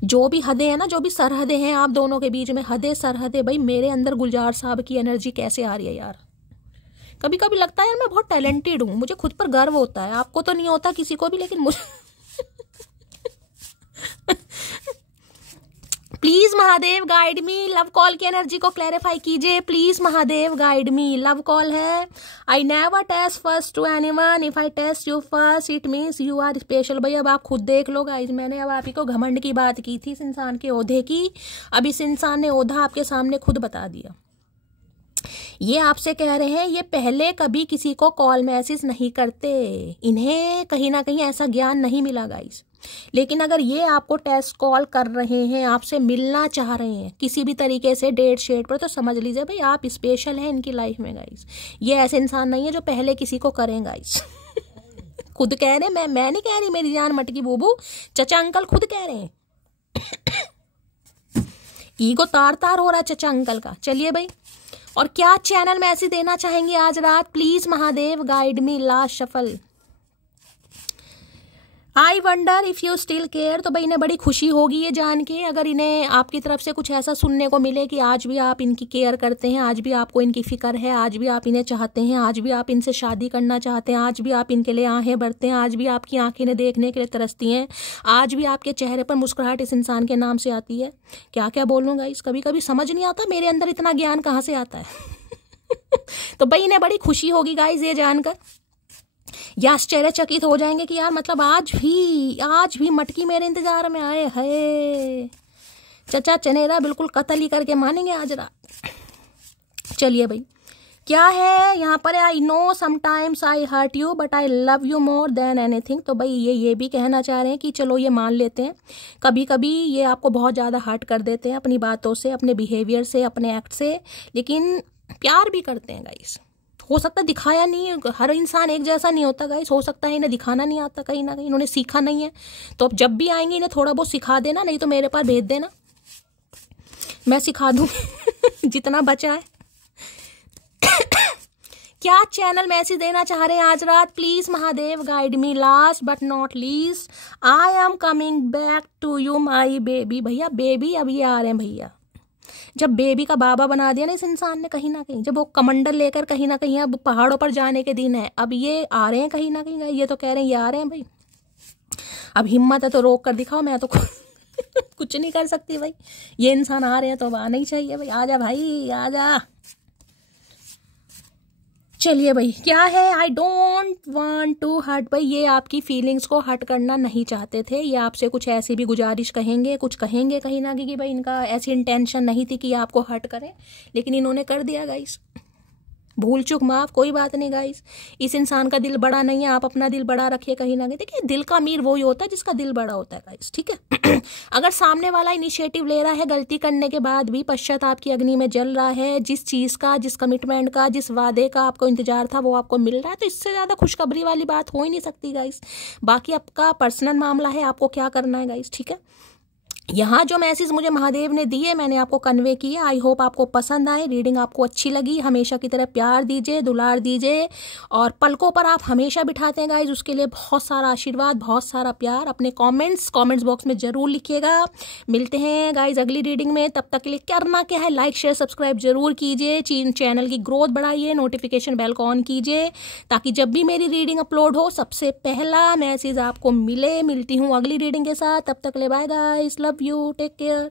जो भी हदें हैं ना, जो भी सरहदें हैं आप दोनों के बीच में, हदें सरहदें, भाई मेरे अंदर गुलजार साहब की एनर्जी कैसे आ रही है यार। कभी कभी लगता है यार मैं बहुत टैलेंटेड हूँ, मुझे खुद पर गर्व होता है, आपको तो नहीं होता किसी को भी, लेकिन मुझे please Mahadev guide me, love call की एनर्जी को क्लैरिफाई कीजिए please Mahadev guide me. Love call है, I never test first to anyone, if I test you first it means you are special. भाई अब आप खुद देख लो गाइज, मैंने अब आप ही को घमंड की बात की थी इस इंसान के ओहदे की, अब इस इंसान ने ओहदा आपके सामने खुद बता दिया। ये आपसे कह रहे हैं ये पहले कभी किसी को कॉल मैसेज नहीं करते, इन्हें कहीं ना कहीं ऐसा ज्ञान नहीं मिला गाइस। लेकिन अगर ये आपको टेस्ट कॉल कर रहे हैं, आपसे मिलना चाह रहे हैं किसी भी तरीके से डेट शेट पर, तो समझ लीजिए भाई आप स्पेशल हैं इनकी लाइफ में गाइस। ये ऐसे इंसान नहीं है जो पहले किसी को करें गाइस। खुद कह रहे हैं, मैं नहीं कह रही, मेरी जान मटकी बूबू, चचा अंकल खुद कह रहे हैं। ईगो तार तार हो रहा है चचा अंकल का। चलिए भाई, और क्या चैनल मैसेज देना चाहेंगे आज रात, please Mahadev guide me. Last shuffle, I wonder if you still care. तो भाई इन्हें बड़ी खुशी होगी ये जान के, अगर इन्हें आपकी तरफ से कुछ ऐसा सुनने को मिले कि आज भी आप इनकी केयर करते हैं, आज भी आपको इनकी फिक्र है, आज भी आप इन्हें चाहते हैं, आज भी आप इनसे शादी करना चाहते हैं, आज भी आप इनके लिए आहें भरते हैं, आज भी आपकी आंखें इन्हें देखने के लिए तरसती हैं, आज भी आपके चेहरे पर मुस्कुराहट इस इंसान के नाम से आती है। क्या क्या बोलूँ गाइस, कभी कभी समझ नहीं आता मेरे अंदर इतना ज्ञान कहाँ से आता है। तो भाई इन्हें बड़ी खुशी होगी गाइस ये जानकर, या आश्चर्यचकित हो जाएंगे कि यार मतलब आज भी मटकी मेरे इंतजार में आए है। चचा चनेरा बिल्कुल कत्ल ही करके मानेंगे आज रात। चलिए भाई, क्या है यहाँ पर, I know sometimes I hurt you but I love you more than anything. तो भाई ये भी कहना चाह रहे हैं कि चलो ये मान लेते हैं कभी कभी ये आपको बहुत ज़्यादा हर्ट कर देते हैं अपनी बातों से, अपने बिहेवियर से, अपने एक्ट से, लेकिन प्यार भी करते हैं गाइस। हो सकता है दिखाया नहीं, हर इंसान एक जैसा नहीं होता गाइस, हो सकता है इन्हें दिखाना नहीं आता, कहीं ना कहीं इन्होंने सीखा नहीं है। तो अब जब भी आएंगे इन्हें थोड़ा बहुत सिखा देना, नहीं तो मेरे पास भेज देना, मैं सिखा दूँ जितना बचा है। क्या चैनल मैसेज देना चाह रहे हैं आज रात, please Mahadev guide me. Last but not least, I am coming back to you my baby. भैया बेबी अब ये आ रहे हैं भैया, जब बेबी का बाबा बना दिया ना इस इंसान ने कहीं ना कहीं, जब वो कमंडल लेकर कहीं ना कहीं अब पहाड़ों पर जाने के दिन है, अब ये आ रहे हैं कहीं ना कहीं। ये तो कह रहे हैं ये आ रहे हैं भाई, अब हिम्मत है तो रोक कर दिखाओ, मैं तो कुछ नहीं कर सकती भाई। ये इंसान आ रहे हैं तो अब आना ही चाहिए भाई, आजा भाई आजा। चलिए भाई, क्या है, I don't want to hurt. भाई ये आपकी फीलिंग्स को हर्ट करना नहीं चाहते थे, ये आपसे कुछ ऐसी भी गुजारिश कहेंगे, कुछ कहेंगे कहीं ना कहीं कि भाई इनका ऐसी इंटेंशन नहीं थी कि आपको हर्ट करें, लेकिन इन्होंने कर दिया गाइस। भूल चूक माफ, कोई बात नहीं गाइस। इस इंसान का दिल बड़ा नहीं है, आप अपना दिल बड़ा रखिए कहीं ना कहीं। देखिए दिल का अमीर वही होता है जिसका दिल बड़ा होता है गाइस, ठीक है। अगर सामने वाला इनिशिएटिव ले रहा है, गलती करने के बाद भी पश्चाताप की अग्नि में जल रहा है, जिस चीज का, जिस कमिटमेंट का, जिस वादे का आपको इंतजार था वो आपको मिल रहा है, तो इससे ज्यादा खुशखबरी वाली बात हो ही नहीं सकती गाइस। बाकी आपका पर्सनल मामला है, आपको क्या करना है गाइस, ठीक है। यहाँ जो मैसेज मुझे महादेव ने दिए मैंने आपको कन्वे किया। आई होप आपको पसंद आए, रीडिंग आपको अच्छी लगी। हमेशा की तरह प्यार दीजिए, दुलार दीजिए, और पलकों पर आप हमेशा बिठाते हैं गाइज, उसके लिए बहुत सारा आशीर्वाद, बहुत सारा प्यार। अपने कमेंट्स बॉक्स में जरूर लिखिएगा। मिलते हैं गाइज अगली रीडिंग में, तब तक के लिए करना क्या है, लाइक शेयर सब्सक्राइब जरूर कीजिए, चैनल की ग्रोथ बढ़ाइए, नोटिफिकेशन बेल को ऑन कीजिए, ताकि जब भी मेरी रीडिंग अपलोड हो सबसे पहला मैसेज आपको मिले। मिलती हूँ अगली रीडिंग के साथ, तब तक ले bye guys, love you, take care.